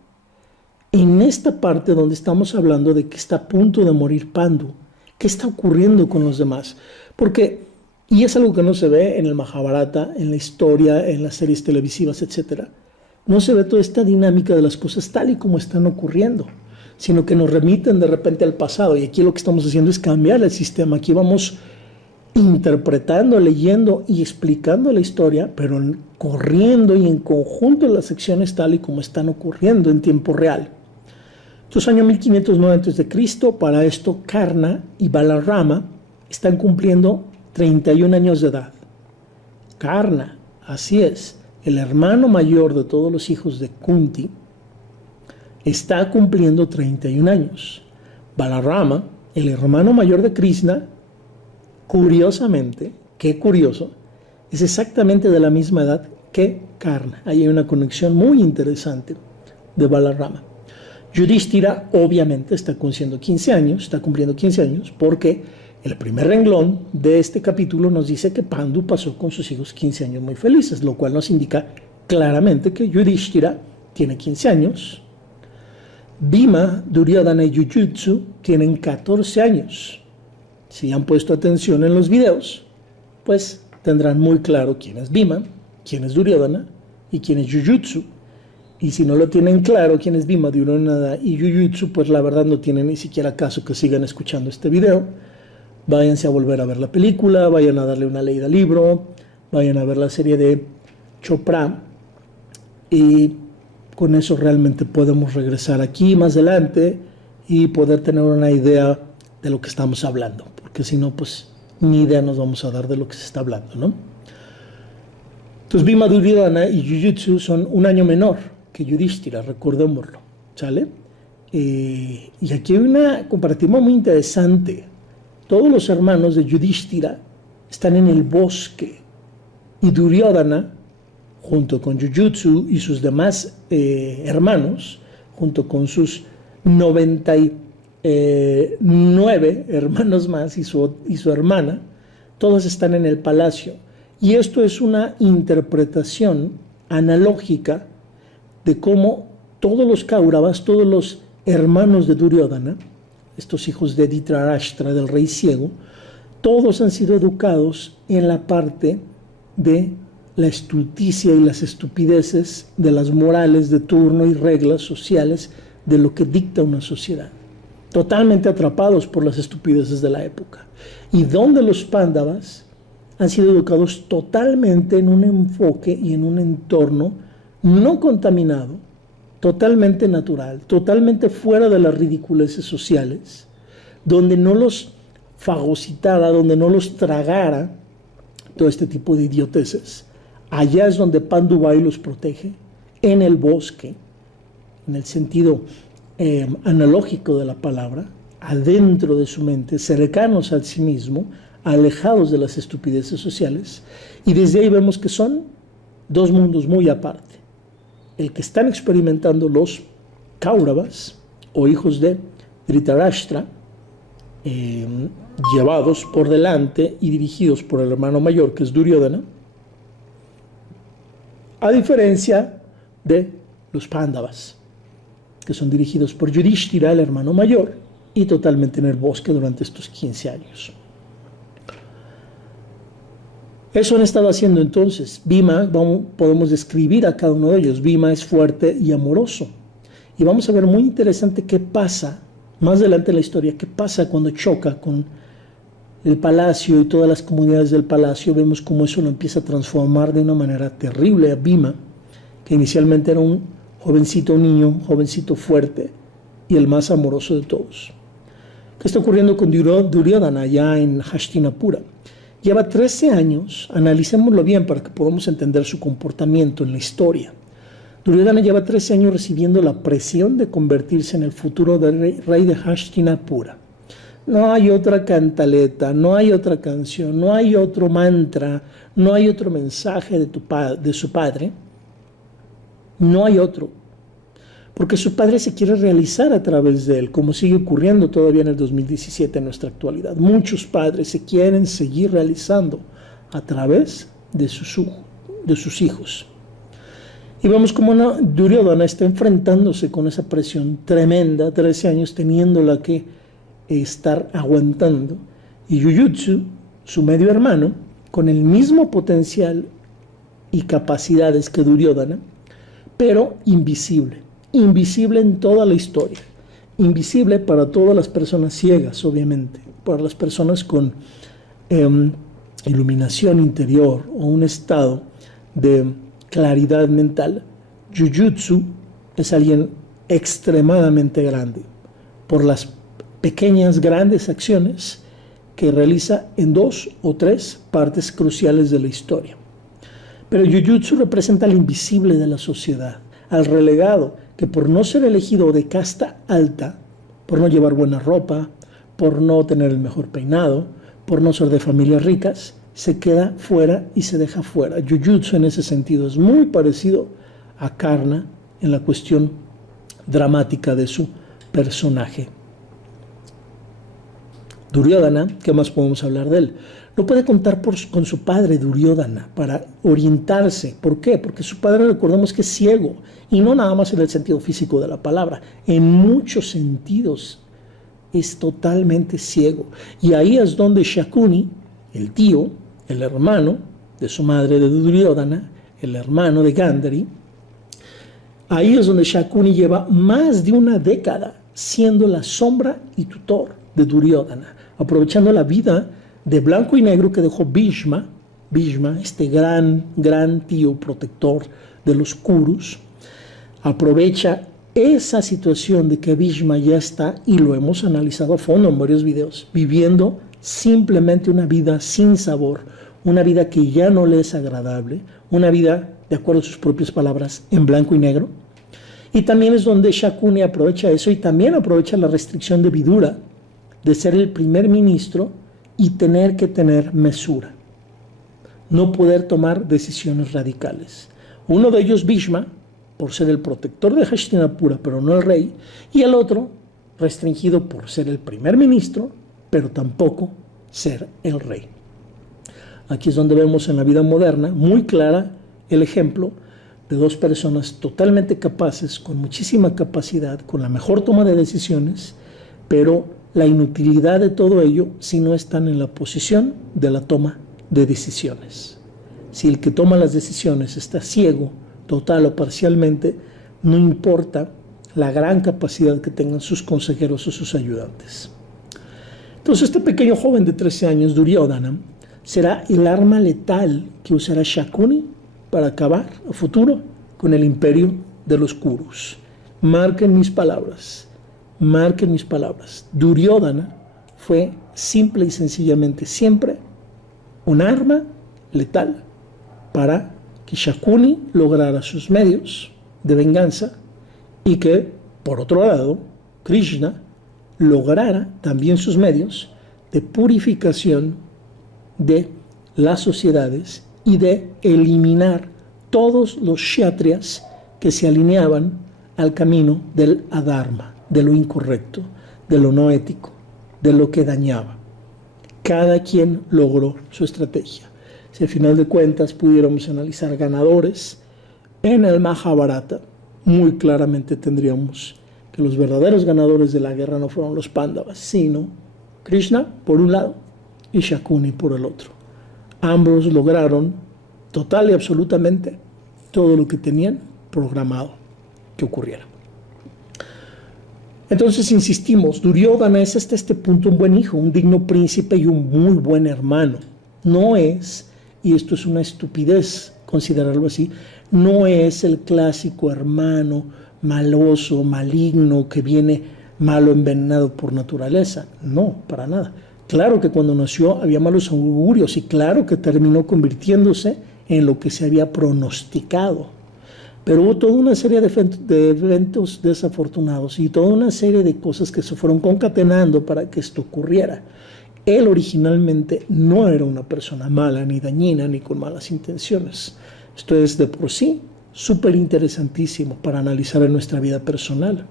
en esta parte donde estamos hablando de que está a punto de morir Pandu. ¿Qué está ocurriendo con los demás? Porque, y es algo que no se ve en el Mahabharata, en la historia, en las series televisivas, etc. No se ve toda esta dinámica de las cosas tal y como están ocurriendo, sino que nos remiten de repente al pasado. Y aquí lo que estamos haciendo es cambiar el sistema. Aquí vamos interpretando, leyendo y explicando la historia, pero corriendo y en conjunto las secciones tal y como están ocurriendo en tiempo real. Entonces, año 1509 a.C., para esto Karna y Balarama están cumpliendo 31 años de edad. Karna, así es, el hermano mayor de todos los hijos de Kunti, está cumpliendo 31 años. Balarama, el hermano mayor de Krishna, curiosamente, qué curioso, es exactamente de la misma edad que Karna. Ahí hay una conexión muy interesante de Balarama. Yudhishthira obviamente está cumpliendo 15 años, porque el primer renglón de este capítulo nos dice que Pandu pasó con sus hijos 15 años muy felices, lo cual nos indica claramente que Yudhishthira tiene 15 años. Bhima, Duryodhana y Jujutsu tienen 14 años. Si han puesto atención en los videos, pues tendrán muy claro quién es Bhima, quién es Duryodhana y quién es Jujutsu. Y si no lo tienen claro quién es Bhima, Duryodhana y Jujutsu, pues la verdad no tiene ni siquiera caso que sigan escuchando este video. Váyanse a volver a ver la película, vayan a darle una leída al libro, vayan a ver la serie de Chopra, y con eso realmente podemos regresar aquí más adelante y poder tener una idea de lo que estamos hablando, porque si no, pues ni idea nos vamos a dar de lo que se está hablando, ¿no? Entonces, Bhima, Duryodhana y Jujutsu son un año menor que Yudhishthira, recordémoslo, ¿sale? Y aquí hay una comparativa muy interesante. Todos los hermanos de Yudhishthira están en el bosque y Duryodhana, junto con Jujutsu y sus demás hermanos, junto con sus 99 hermanos más y su hermana, todos están en el palacio. Y esto es una interpretación analógica de cómo todos los Kauravas, todos los hermanos de Duryodhana, estos hijos de Dhritarashtra, del rey ciego, todos han sido educados en la parte de la estulticia y las estupideces de las morales de turno y reglas sociales de lo que dicta una sociedad. Totalmente atrapados por las estupideces de la época. Y donde los Pándavas han sido educados totalmente en un enfoque y en un entorno no contaminado, totalmente natural, totalmente fuera de las ridiculeces sociales, donde no los fagocitara, donde no los tragara todo este tipo de idioteces. Allá es donde Pandu Bai los protege, en el bosque, en el sentido analógico de la palabra, adentro de su mente, cercanos a sí mismo, alejados de las estupideces sociales, y desde ahí vemos que son dos mundos muy aparte. El que están experimentando los Kauravas, o hijos de Dhritarashtra, llevados por delante y dirigidos por el hermano mayor, que es Duryodhana, a diferencia de los Pándavas, que son dirigidos por Yudhishthira, el hermano mayor, y totalmente en el bosque durante estos 15 años. Eso han estado haciendo entonces. Bhima, podemos describir a cada uno de ellos. Bhima es fuerte y amoroso. Y vamos a ver muy interesante qué pasa, más adelante en la historia, qué pasa cuando choca con el palacio y todas las comunidades del palacio. Vemos cómo eso lo empieza a transformar de una manera terrible a Bhima, que inicialmente era un niño, un jovencito fuerte y el más amoroso de todos. ¿Qué está ocurriendo con Duryodhana allá en Hastinapura? Lleva 13 años, analicémoslo bien para que podamos entender su comportamiento en la historia. Duryodhana lleva 13 años recibiendo la presión de convertirse en el futuro rey de Hastinapura. No hay otra cantaleta, no hay otra canción, no hay otro mantra, no hay otro mensaje de su padre. No hay otro. Porque su padre se quiere realizar a través de él, como sigue ocurriendo todavía en el 2017 en nuestra actualidad. Muchos padres se quieren seguir realizando a través de sus hijos. Y vemos cómo Duryodhana está enfrentándose con esa presión tremenda, 13 años teniéndola que estar aguantando. Y Jujutsu, su medio hermano, con el mismo potencial y capacidades que Duryodhana, pero invisible en toda la historia, invisible para todas las personas ciegas, obviamente, para las personas con iluminación interior o un estado de claridad mental. Jujutsu es alguien extremadamente grande por las pequeñas, grandes acciones que realiza en 2 o 3 partes cruciales de la historia. Pero Jujutsu representa al invisible de la sociedad, al relegado, que por no ser elegido de casta alta, por no llevar buena ropa, por no tener el mejor peinado, por no ser de familias ricas, se queda fuera y se deja fuera. Jujutsu en ese sentido es muy parecido a Karna en la cuestión dramática de su personaje. Duryodhana, ¿qué más podemos hablar de él? No puede contar con su padre Duryodhana para orientarse. ¿Por qué? Porque su padre, recordemos que es ciego, y no nada más en el sentido físico de la palabra, en muchos sentidos es totalmente ciego. Y ahí es donde Shakuni, el tío, el hermano de su madre de Duryodhana, el hermano de Gandhari, ahí es donde Shakuni lleva más de una década siendo la sombra y tutor de Duryodhana, aprovechando la vida de blanco y negro que dejó Bhishma, este gran tío protector de los Kurus. Aprovecha esa situación de que Bhishma ya está, y lo hemos analizado a fondo en varios videos, viviendo simplemente una vida sin sabor, una vida que ya no le es agradable, una vida, de acuerdo a sus propias palabras, en blanco y negro. Y también es donde Shakuni aprovecha eso y también aprovecha la restricción de Vidura de ser el primer ministro y tener que tener mesura, no poder tomar decisiones radicales. Uno de ellos, Bhishma, por ser el protector de Hastinapura, pero no el rey, y el otro, restringido por ser el primer ministro, pero tampoco ser el rey. Aquí es donde vemos en la vida moderna muy clara el ejemplo de dos personas totalmente capaces, con muchísima capacidad, con la mejor toma de decisiones, pero la inutilidad de todo ello si no están en la posición de la toma de decisiones. Si el que toma las decisiones está ciego, total o parcialmente, no importa la gran capacidad que tengan sus consejeros o sus ayudantes. Entonces este pequeño joven de 13 años, Duryodhana, será el arma letal que usará Shakuni para acabar a futuro con el imperio de los Kurus. Marquen mis palabras, marquen mis palabras. Duryodhana fue simple y sencillamente siempre un arma letal para que Shakuni lograra sus medios de venganza y que, por otro lado, Krishna lograra también sus medios de purificación de las sociedades y de eliminar todos los kshatriyas que se alineaban al camino del adharma, de lo incorrecto, de lo no ético, de lo que dañaba. Cada quien logró su estrategia. Si al final de cuentas pudiéramos analizar ganadores en el Mahabharata, muy claramente tendríamos que los verdaderos ganadores de la guerra no fueron los Pándavas, sino Krishna por un lado y Shakuni por el otro. Ambos lograron total y absolutamente todo lo que tenían programado que ocurriera. Entonces insistimos, Duryodhana es hasta este punto un buen hijo, un digno príncipe y un muy buen hermano. No es, y esto es una estupidez considerarlo así, no es el clásico hermano maloso, maligno, que viene malo envenenado por naturaleza. No, para nada. Claro que cuando nació había malos augurios y claro que terminó convirtiéndose en lo que se había pronosticado. Pero hubo toda una serie de eventos desafortunados y toda una serie de cosas que se fueron concatenando para que esto ocurriera. Él originalmente no era una persona mala, ni dañina, ni con malas intenciones. Esto es de por sí súper interesantísimo para analizar en nuestra vida personal.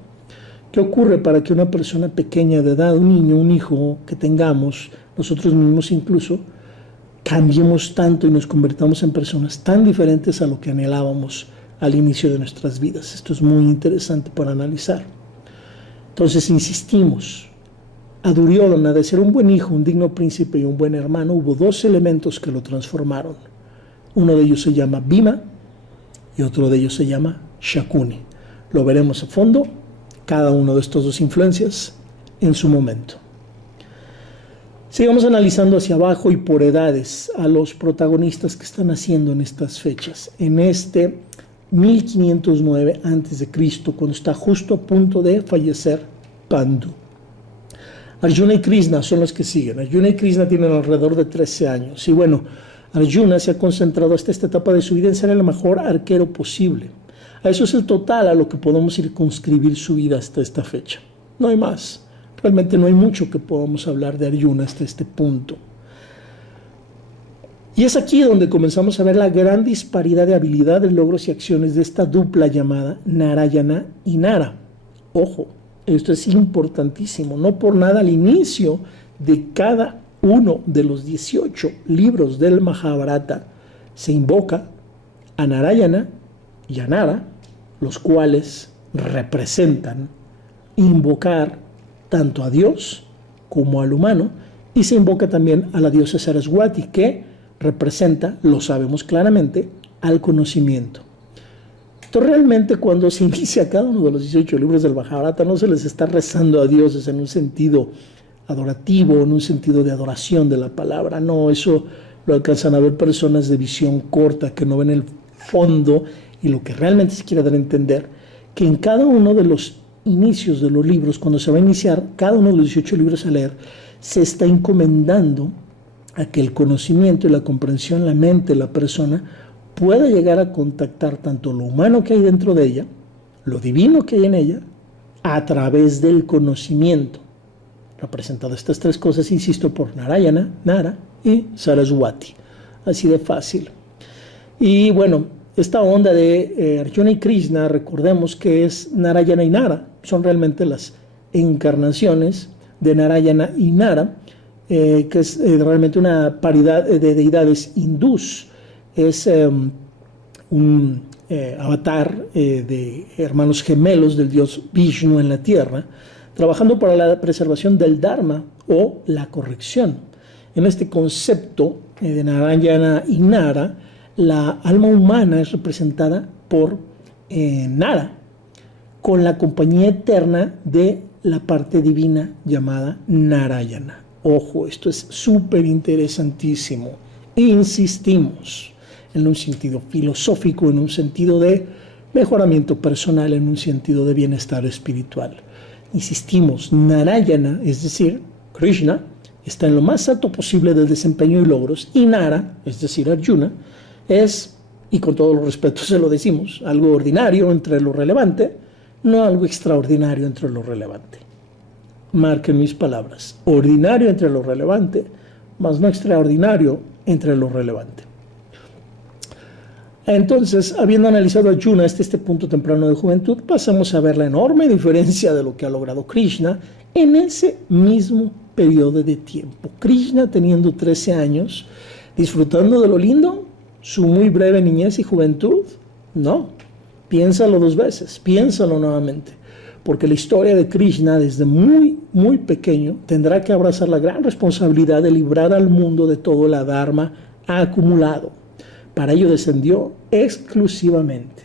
¿Qué ocurre para que una persona pequeña de edad, un niño, un hijo que tengamos, nosotros mismos incluso, cambiemos tanto y nos convertamos en personas tan diferentes a lo que anhelábamos al inicio de nuestras vidas? Esto es muy interesante para analizar. Entonces insistimos, a Duryodhana, de ser un buen hijo, un digno príncipe y un buen hermano, hubo dos elementos que lo transformaron. Uno de ellos se llama Bhima y otro de ellos se llama Shakuni. Lo veremos a fondo, cada uno de estos dos influencias, en su momento. Sigamos analizando hacia abajo y por edades a los protagonistas que están haciendo en estas fechas. En este 1509 a.C., cuando está justo a punto de fallecer Pandu. Arjuna y Krishna son los que siguen. Arjuna y Krishna tienen alrededor de 13 años. Y bueno, Arjuna se ha concentrado hasta esta etapa de su vida en ser el mejor arquero posible. A eso es el total a lo que podemos circunscribir su vida hasta esta fecha. No hay más. Realmente no hay mucho que podamos hablar de Arjuna hasta este punto. Y es aquí donde comenzamos a ver la gran disparidad de habilidades, logros y acciones de esta dupla llamada Narayana y Nara. Ojo, esto es importantísimo. No por nada al inicio de cada uno de los 18 libros del Mahabharata se invoca a Narayana y a Nara, los cuales representan invocar tanto a Dios como al humano, y se invoca también a la diosa Saraswati, que representa, lo sabemos claramente, al conocimiento. Entonces realmente cuando se inicia cada uno de los 18 libros del Mahabharata no se les está rezando a dioses en un sentido adorativo, en un sentido de adoración de la palabra. No, eso lo alcanzan a ver personas de visión corta que no ven el fondo y lo que realmente se quiere dar a entender, que en cada uno de los inicios de los libros, cuando se va a iniciar cada uno de los 18 libros a leer, se está encomendando a que el conocimiento y la comprensión, la mente, la persona, pueda llegar a contactar tanto lo humano que hay dentro de ella, lo divino que hay en ella a través del conocimiento. Representado estas tres cosas, insisto, por Narayana, Nara y Saraswati. Así de fácil. Y bueno, esta onda de Arjuna y Krishna, recordemos que es Narayana y Nara, son realmente las encarnaciones de Narayana y Nara, que es realmente una paridad de deidades hindús. Es un avatar de hermanos gemelos del dios Vishnu en la tierra, trabajando para la preservación del Dharma o la corrección. En este concepto de Narayana y Nara, la alma humana es representada por Nara, con la compañía eterna de la parte divina llamada Narayana. Ojo, esto es súper interesantísimo. Insistimos en un sentido filosófico, en un sentido de mejoramiento personal, en un sentido de bienestar espiritual. Insistimos, Narayana, es decir, Krishna, está en lo más alto posible del desempeño y logros, y Nara, es decir, Arjuna, es, y con todo los respeto se lo decimos, algo ordinario entre lo relevante, no algo extraordinario entre lo relevante. Marquen mis palabras, ordinario entre lo relevante, mas no extraordinario entre lo relevante. Entonces, habiendo analizado a Arjuna hasta este punto temprano de juventud, pasamos a ver la enorme diferencia de lo que ha logrado Krishna en ese mismo periodo de tiempo. Krishna teniendo 13 años, disfrutando de lo lindo, su muy breve niñez y juventud, no, piénsalo dos veces, piénsalo nuevamente, porque la historia de Krishna desde muy, muy pequeño tendrá que abrazar la gran responsabilidad de librar al mundo de todo el adharma acumulado. Para ello descendió exclusivamente.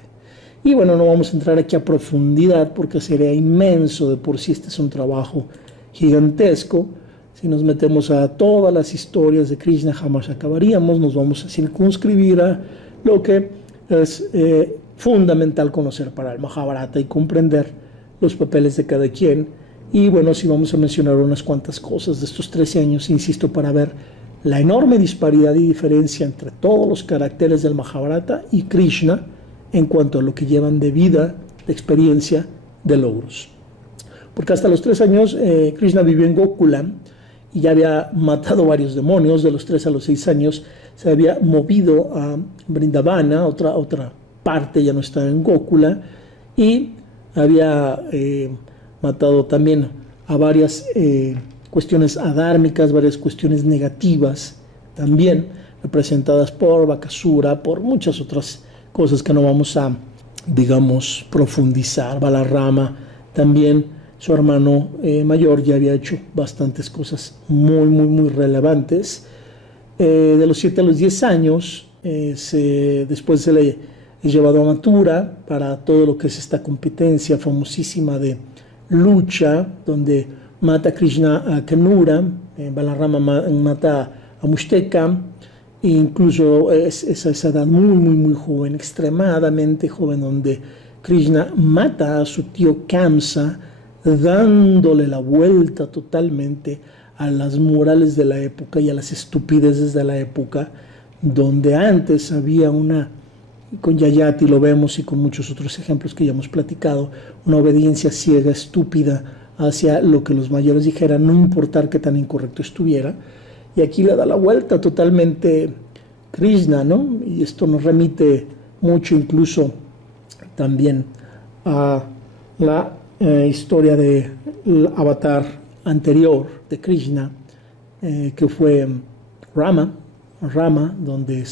Y bueno, no vamos a entrar aquí a profundidad porque sería inmenso, de por sí este es un trabajo gigantesco. Si nos metemos a todas las historias de Krishna jamás acabaríamos, nos vamos a circunscribir a lo que es fundamental conocer para el Mahabharata y comprender los papeles de cada quien. Y bueno, sí vamos a mencionar unas cuantas cosas de estos 13 años, insisto, para ver la enorme disparidad y diferencia entre todos los caracteres del Mahabharata y Krishna en cuanto a lo que llevan de vida, de experiencia, de logros. Porque hasta los 3 años Krishna vivió en Gokula y ya había matado varios demonios. De los 3 a los 6 años se había movido a Vrindavana, otra parte, ya no estaba en Gokula, y había matado también a varias cuestiones adármicas, varias cuestiones negativas, también representadas por Bakasura, por muchas otras cosas que no vamos a, digamos, profundizar. Balarama también, su hermano mayor, ya había hecho bastantes cosas muy, muy, muy relevantes. De los 7 a los 10 años, después se le es llevado a Mathura para todo lo que es esta competencia famosísima de lucha, donde mata a Krishna a Kanura, Balarama mata a Mushteka, e incluso es esa edad muy, muy, muy joven, extremadamente joven, donde Krishna mata a su tío Kamsa, dándole la vuelta totalmente a las morales de la época y a las estupideces de la época, donde antes había con Yayati lo vemos y con muchos otros ejemplos que ya hemos platicado, una obediencia ciega, estúpida, hacia lo que los mayores dijeran, no importar qué tan incorrecto estuviera. Y aquí le da la vuelta totalmente Krishna, ¿no? Y esto nos remite mucho incluso también a la historia del avatar anterior de Krishna, que fue Rama, donde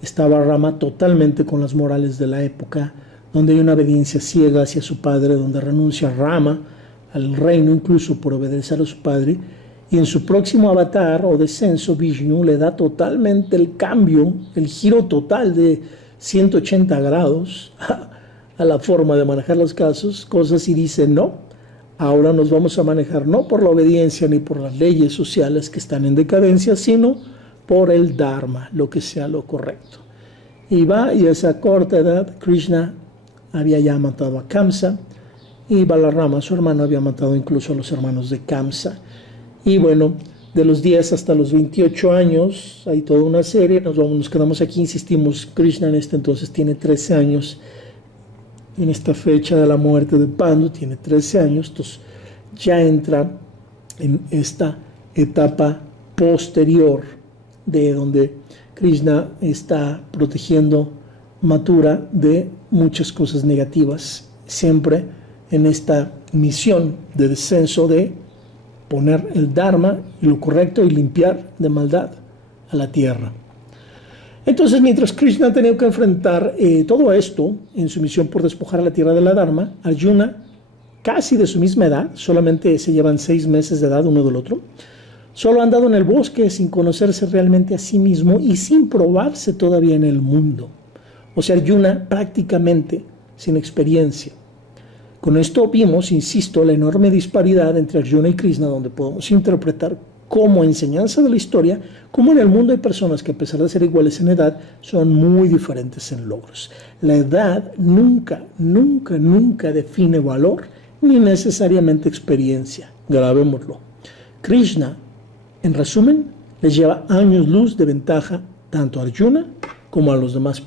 estaba Rama totalmente con las morales de la época, donde hay una obediencia ciega hacia su padre, donde renuncia Rama al reino incluso por obedecer a su padre, y en su próximo avatar o descenso Vishnu le da totalmente el cambio, el giro total de 180 grados a la forma de manejar los cosas y dice no, ahora nos vamos a manejar no por la obediencia ni por las leyes sociales que están en decadencia, sino por el Dharma, lo que sea lo correcto. Y va, y a esa corta edad Krishna había ya matado a Kamsa, y Balarama, su hermano, había matado incluso a los hermanos de Kamsa. Y bueno, de los 10 hasta los 28 años, hay toda una serie, nos quedamos aquí, insistimos, Krishna en este entonces tiene 13 años, en esta fecha de la muerte de Pandu, tiene 13 años, entonces ya entra en esta etapa posterior de donde Krishna está protegiendo Mathura de muchas cosas negativas, siempre en esta misión de descenso de poner el Dharma y lo correcto y limpiar de maldad a la tierra. Entonces, mientras Krishna ha tenido que enfrentar todo esto en su misión por despojar a la tierra de la Dharma, Arjuna, casi de su misma edad, solamente se llevan 6 meses de edad uno del otro, solo ha andado en el bosque sin conocerse realmente a sí mismo y sin probarse todavía en el mundo. O sea, Arjuna prácticamente sin experiencia. Con esto vimos, insisto, la enorme disparidad entre Arjuna y Krishna, donde podemos interpretar como enseñanza de la historia, cómo en el mundo hay personas que a pesar de ser iguales en edad, son muy diferentes en logros. La edad nunca define valor, ni necesariamente experiencia. Grabémoslo. Krishna, en resumen, les lleva años luz de ventaja tanto a Arjuna como a los demás.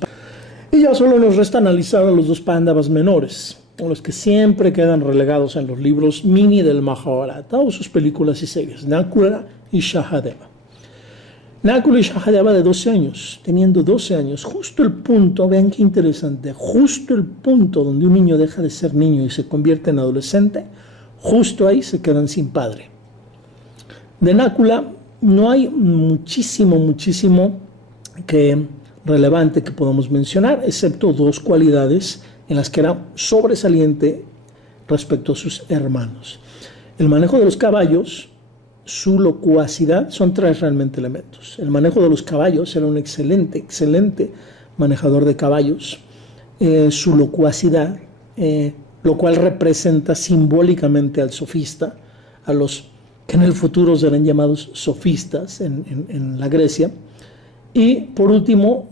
Y ya solo nos resta analizar a los 2 Pándavas menores, los que siempre quedan relegados en los libros mini del Mahabharata o sus películas y series, Nakula y Sahadeva. Nakula y Sahadeva de 12 años, teniendo 12 años, justo el punto, vean qué interesante, justo el punto donde un niño deja de ser niño y se convierte en adolescente, justo ahí se quedan sin padre. De Nakula no hay muchísimo relevante que podamos mencionar, excepto 2 cualidades en las que era sobresaliente respecto a sus hermanos. El manejo de los caballos, su locuacidad, son 3 realmente elementos. El manejo de los caballos, era un excelente manejador de caballos. Su locuacidad, lo cual representa simbólicamente al sofista, a los que en el futuro serán llamados sofistas en la Grecia. Y por último,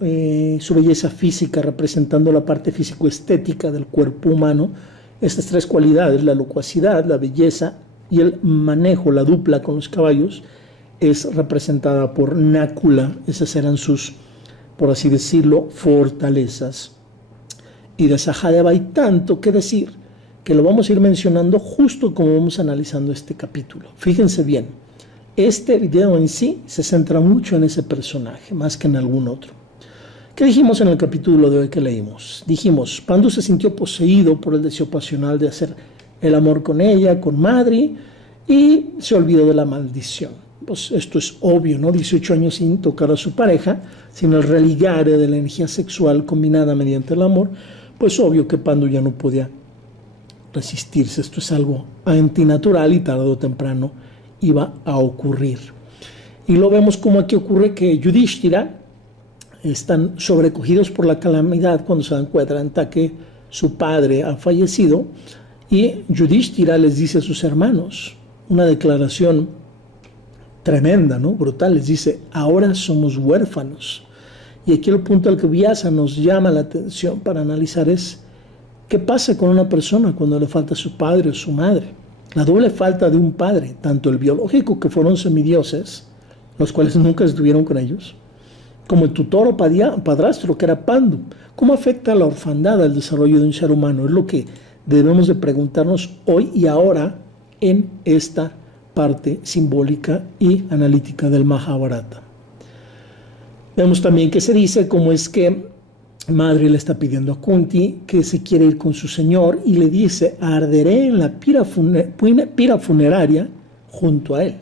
su belleza física, representando la parte físico-estética del cuerpo humano. Estas 3 cualidades, la locuacidad, la belleza y el manejo, la dupla con los caballos, es representada por Nakula. Esas eran sus, por así decirlo, fortalezas. Y de Sahadeva hay tanto que decir que lo vamos a ir mencionando justo como vamos analizando este capítulo. Fíjense bien. Este video en sí se centra mucho en ese personaje, más que en algún otro. ¿Qué dijimos en el capítulo de hoy que leímos? Dijimos, Pandu se sintió poseído por el deseo pasional de hacer el amor con ella, con Madri, y se olvidó de la maldición. Pues esto es obvio, ¿no? 18 años sin tocar a su pareja, sin el religare de la energía sexual combinada mediante el amor, pues obvio que Pandu ya no podía resistirse. Esto es algo antinatural y tarde o temprano iba a ocurrir. Y lo vemos como aquí ocurre que Yudhishthira están sobrecogidos por la calamidad cuando se dan cuenta que su padre ha fallecido, y Yudhishthira les dice a sus hermanos una declaración tremenda, ¿no? Brutal. Les dice, ahora somos huérfanos. Y aquí el punto al que Vyasa nos llama la atención para analizar es ¿qué pasa con una persona cuando le falta su padre o su madre? La doble falta de un padre, tanto el biológico, que fueron semidioses, los cuales nunca estuvieron con ellos, como el tutor o padrastro, que era Pandu. ¿Cómo afecta la orfandad al desarrollo de un ser humano? Es lo que debemos de preguntarnos hoy y ahora en esta parte simbólica y analítica del Mahabharata. Vemos también que se dice cómo es que Madre le está pidiendo a Kunti que se quiere ir con su señor y le dice, arderé en la pira funeraria junto a él,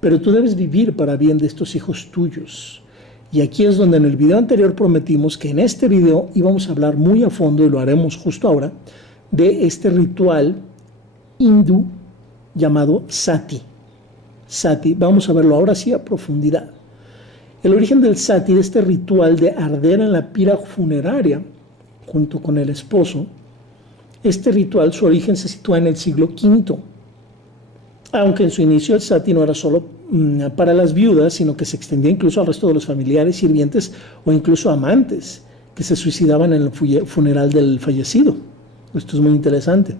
pero tú debes vivir para bien de estos hijos tuyos. Y aquí es donde en el video anterior prometimos que en este video íbamos a hablar muy a fondo, y lo haremos justo ahora, de este ritual hindú llamado Sati. Sati, vamos a verlo ahora sí a profundidad. El origen del Sati, de este ritual de arder en la pira funeraria junto con el esposo, este ritual, su origen se sitúa en el siglo V. Aunque en su inicio el Sati no era solo para las viudas, sino que se extendía incluso al resto de los familiares, sirvientes o incluso amantes que se suicidaban en el funeral del fallecido. Esto es muy interesante.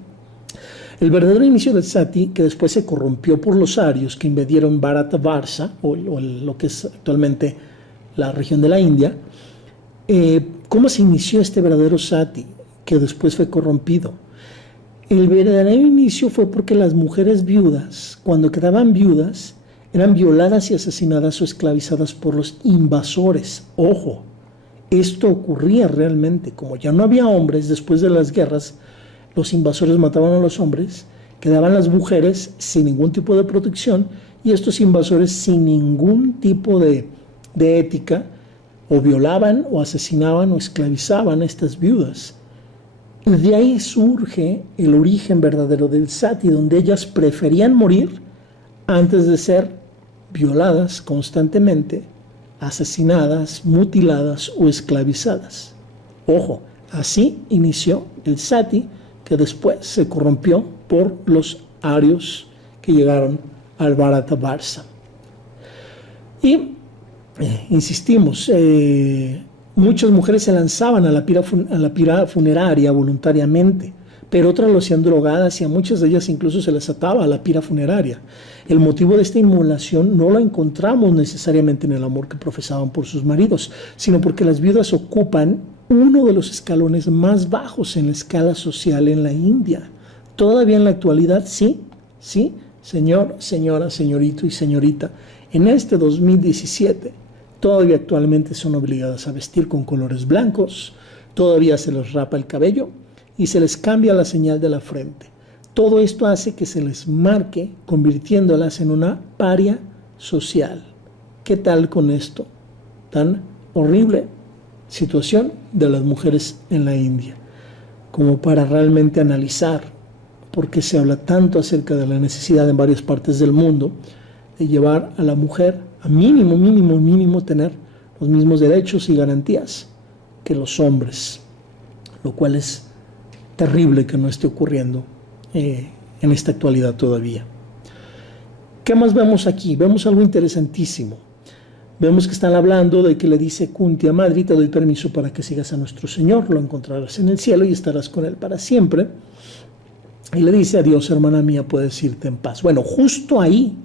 El verdadero inicio del Sati, que después se corrompió por los arios que invadieron Bharatavarsha, o lo que es actualmente la región de la India, ¿cómo se inició este verdadero Sati? que después fue corrompido. El verdadero inicio fue porque las mujeres viudas, cuando quedaban viudas, eran violadas y asesinadas o esclavizadas por los invasores. Ojo, esto ocurría realmente. Como ya no había hombres después de las guerras, los invasores mataban a los hombres, quedaban las mujeres sin ningún tipo de protección y estos invasores sin ningún tipo de ética o violaban o asesinaban o esclavizaban a estas viudas. Y de ahí surge el origen verdadero del sati, donde ellas preferían morir antes de ser violadas constantemente, asesinadas, mutiladas o esclavizadas. Ojo, así inició el sati, que después se corrompió por los arios que llegaron al Bharatavarsa. Y insistimos, muchas mujeres se lanzaban a la pira funeraria voluntariamente, pero otras lo hacían drogadas y a muchas de ellas incluso se les ataba a la pira funeraria. El motivo de esta inmolación no lo encontramos necesariamente en el amor que profesaban por sus maridos, sino porque las viudas ocupan uno de los escalones más bajos en la escala social en la India. Todavía en la actualidad, sí, señor, señora, señorito y señorita, en este 2017, todavía actualmente son obligadas a vestir con colores blancos, todavía se les rapa el cabello y se les cambia la señal de la frente. Todo esto hace que se les marque, convirtiéndolas en una paria social. ¿Qué tal con esto? Tan horrible situación de las mujeres en la India, como para realmente analizar por qué se habla tanto acerca de la necesidad en varias partes del mundo de llevar a la mujer a mínimo tener los mismos derechos y garantías que los hombres, lo cual es terrible que no esté ocurriendo en esta actualidad todavía. ¿Qué más vemos aquí? Vemos algo interesantísimo. Vemos que están hablando de que le dice Kunti a Madri: te doy permiso para que sigas a nuestro Señor, lo encontrarás en el cielo y estarás con Él para siempre. Y le dice: adiós, hermana mía, puedes irte en paz. Bueno, justo ahí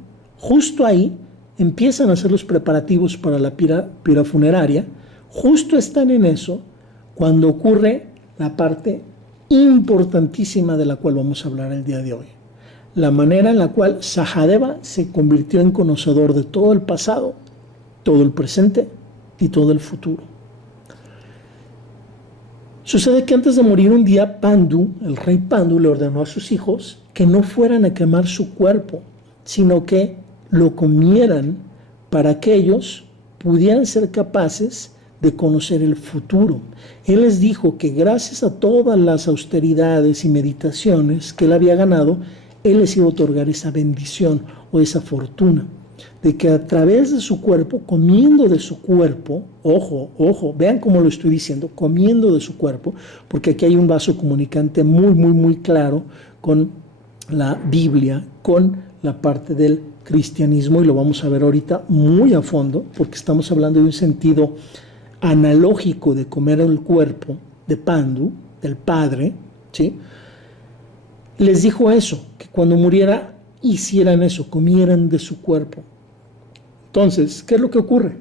empiezan a hacer los preparativos para la pira funeraria. Justo están en eso cuando ocurre la parte importantísima de la cual vamos a hablar el día de hoy. La manera en la cual Sahadeva se convirtió en conocedor de todo el pasado, todo el presente y todo el futuro. Sucede que antes de morir un día, Pandu, el rey Pandu, le ordenó a sus hijos que no fueran a quemar su cuerpo, sino que lo comieran para que ellos pudieran ser capaces de conocer el futuro. Él les dijo que gracias a todas las austeridades y meditaciones que él había ganado, él les iba a otorgar esa bendición o esa fortuna, de que a través de su cuerpo, comiendo de su cuerpo, ojo, vean cómo lo estoy diciendo, comiendo de su cuerpo, porque aquí hay un vaso comunicante muy claro con la Biblia, con la parte del cristianismo, y lo vamos a ver ahorita muy a fondo, porque estamos hablando de un sentido analógico de comer el cuerpo de Pandu, del padre, ¿sí? Les dijo eso, que cuando muriera hicieran eso, comieran de su cuerpo. Entonces, ¿qué es lo que ocurre?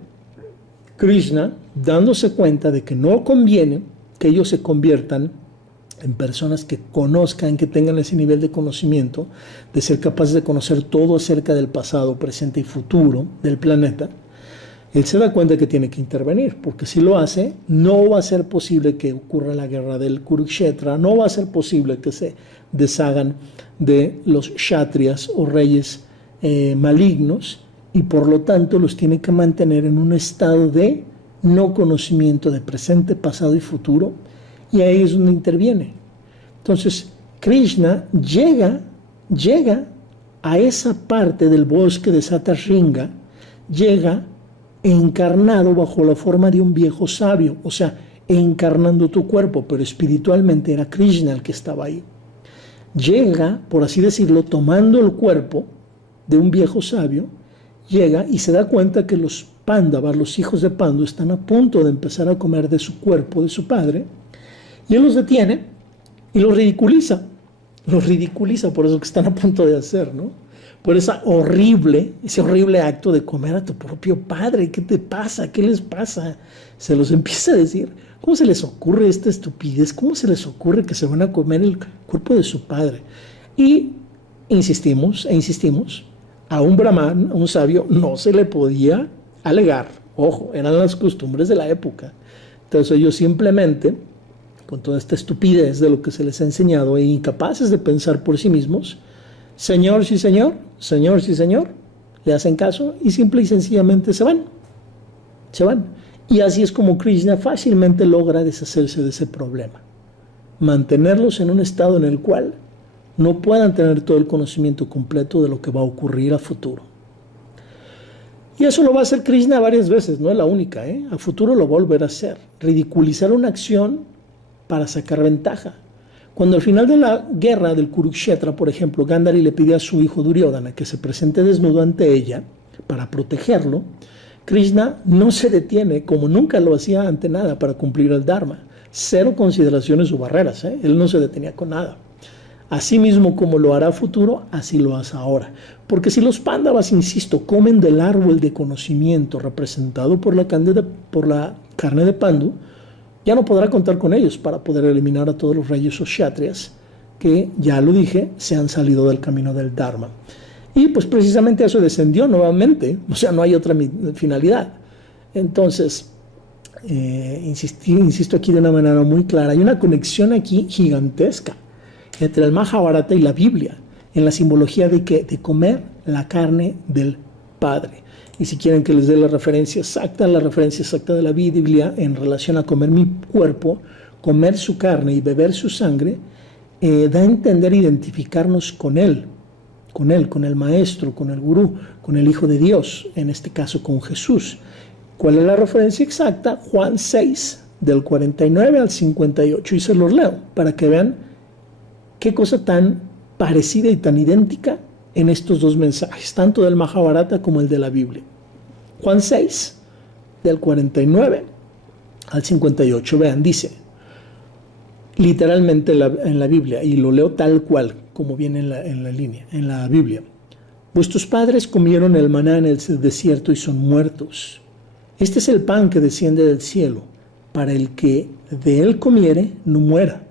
Krishna, dándose cuenta de que no conviene que ellos se conviertan en personas que conozcan, que tengan ese nivel de conocimiento, de ser capaces de conocer todo acerca del pasado, presente y futuro del planeta, él se da cuenta que tiene que intervenir, porque si lo hace, no va a ser posible que ocurra la guerra del Kurukshetra, no va a ser posible que se deshagan de los kshatriyas o reyes malignos, y por lo tanto los tiene que mantener en un estado de no conocimiento de presente, pasado y futuro, y ahí es donde interviene. Entonces, Krishna llega a esa parte del bosque de Satarringa, llega encarnado bajo la forma de un viejo sabio, o sea, encarnando tu cuerpo, pero espiritualmente era Krishna el que estaba ahí. Llega, por así decirlo, tomando el cuerpo de un viejo sabio, llega y se da cuenta que los Pándavas, los hijos de Pandu, están a punto de empezar a comer de su cuerpo, de su padre, y él los detiene y los ridiculiza por eso que están a punto de hacer, ¿no? Por ese horrible acto de comer a tu propio padre. ¿Qué te pasa? ¿Qué les pasa? Se los empieza a decir ¿Cómo se les ocurre esta estupidez? ¿Cómo se les ocurre que se van a comer el cuerpo de su padre? Y insistimos e insistimos, a un brahman, a un sabio, no se le podía alegar. Ojo, eran las costumbres de la época. Entonces ellos simplemente, con toda esta estupidez de lo que se les ha enseñado e incapaces de pensar por sí mismos, señor, sí señor, señor, sí señor, le hacen caso y simple y sencillamente se van. Se van. Y así es como Krishna fácilmente logra deshacerse de ese problema. Mantenerlos en un estado en el cual no puedan tener todo el conocimiento completo de lo que va a ocurrir a futuro. Y eso lo va a hacer Krishna varias veces, no es la única, ¿eh? A futuro lo va a volver a hacer. Ridiculizar una acción para sacar ventaja. Cuando al final de la guerra del Kurukshetra, por ejemplo, Gandhari le pide a su hijo Duryodhana que se presente desnudo ante ella para protegerlo, Krishna no se detiene, como nunca lo hacía ante nada, para cumplir el Dharma. Cero consideraciones o barreras, ¿eh? Él no se detenía con nada. Así mismo como lo hará a futuro, así lo hace ahora. Porque si los Pándavas, insisto, comen del árbol de conocimiento representado por la carne de Pandu, ya no podrá contar con ellos para poder eliminar a todos los reyes o kshatriyas que, ya lo dije, se han salido del camino del Dharma. Y pues precisamente eso descendió nuevamente, o sea, no hay otra finalidad. Entonces, insisto aquí de una manera muy clara, hay una conexión aquí gigantesca entre el Mahabharata y la Biblia, en la simbología de comer la carne del Padre. Y si quieren que les dé la referencia exacta de la Biblia en relación a comer mi cuerpo, comer su carne y beber su sangre, da a entender identificarnos con Él, con el Maestro, con el Gurú, con el Hijo de Dios, en este caso con Jesús. ¿Cuál es la referencia exacta? Juan 6, del 49 al 58, y se los leo para que vean qué cosa tan parecida y tan idéntica en estos dos mensajes, tanto del Mahabharata como el de la Biblia. Juan 6, del 49 al 58, vean, dice, literalmente en la Biblia, y lo leo tal cual, como viene en la Biblia. Vuestros padres comieron el maná en el desierto y son muertos. Este es el pan que desciende del cielo, para el que de él comiere no muera.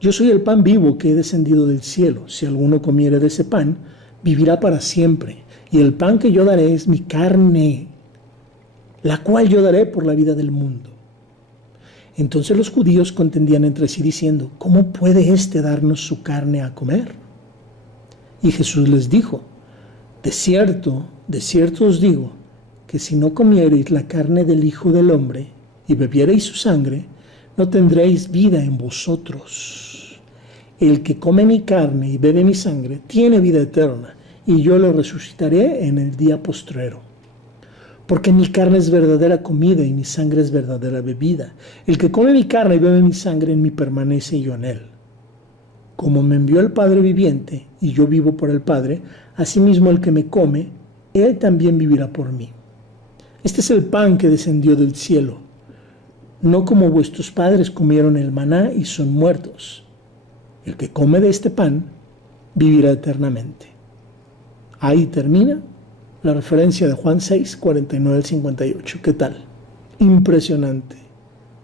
Yo soy el pan vivo que he descendido del cielo. Si alguno comiere de ese pan, vivirá para siempre. Y el pan que yo daré es mi carne, la cual yo daré por la vida del mundo. Entonces los judíos contendían entre sí diciendo, ¿cómo puede éste darnos su carne a comer? Y Jesús les dijo, de cierto os digo, que si no comiereis la carne del Hijo del Hombre y bebiereis su sangre, no tendréis vida en vosotros. El que come mi carne y bebe mi sangre tiene vida eterna, y yo lo resucitaré en el día postrero. Porque mi carne es verdadera comida y mi sangre es verdadera bebida. El que come mi carne y bebe mi sangre en mí permanece y yo en él. Como me envió el Padre viviente y yo vivo por el Padre, asimismo el que me come, él también vivirá por mí. Este es el pan que descendió del cielo, no como vuestros padres comieron el maná y son muertos. El que come de este pan vivirá eternamente. Ahí termina la referencia de Juan 6, 49 al 58. ¿Qué tal? Impresionante,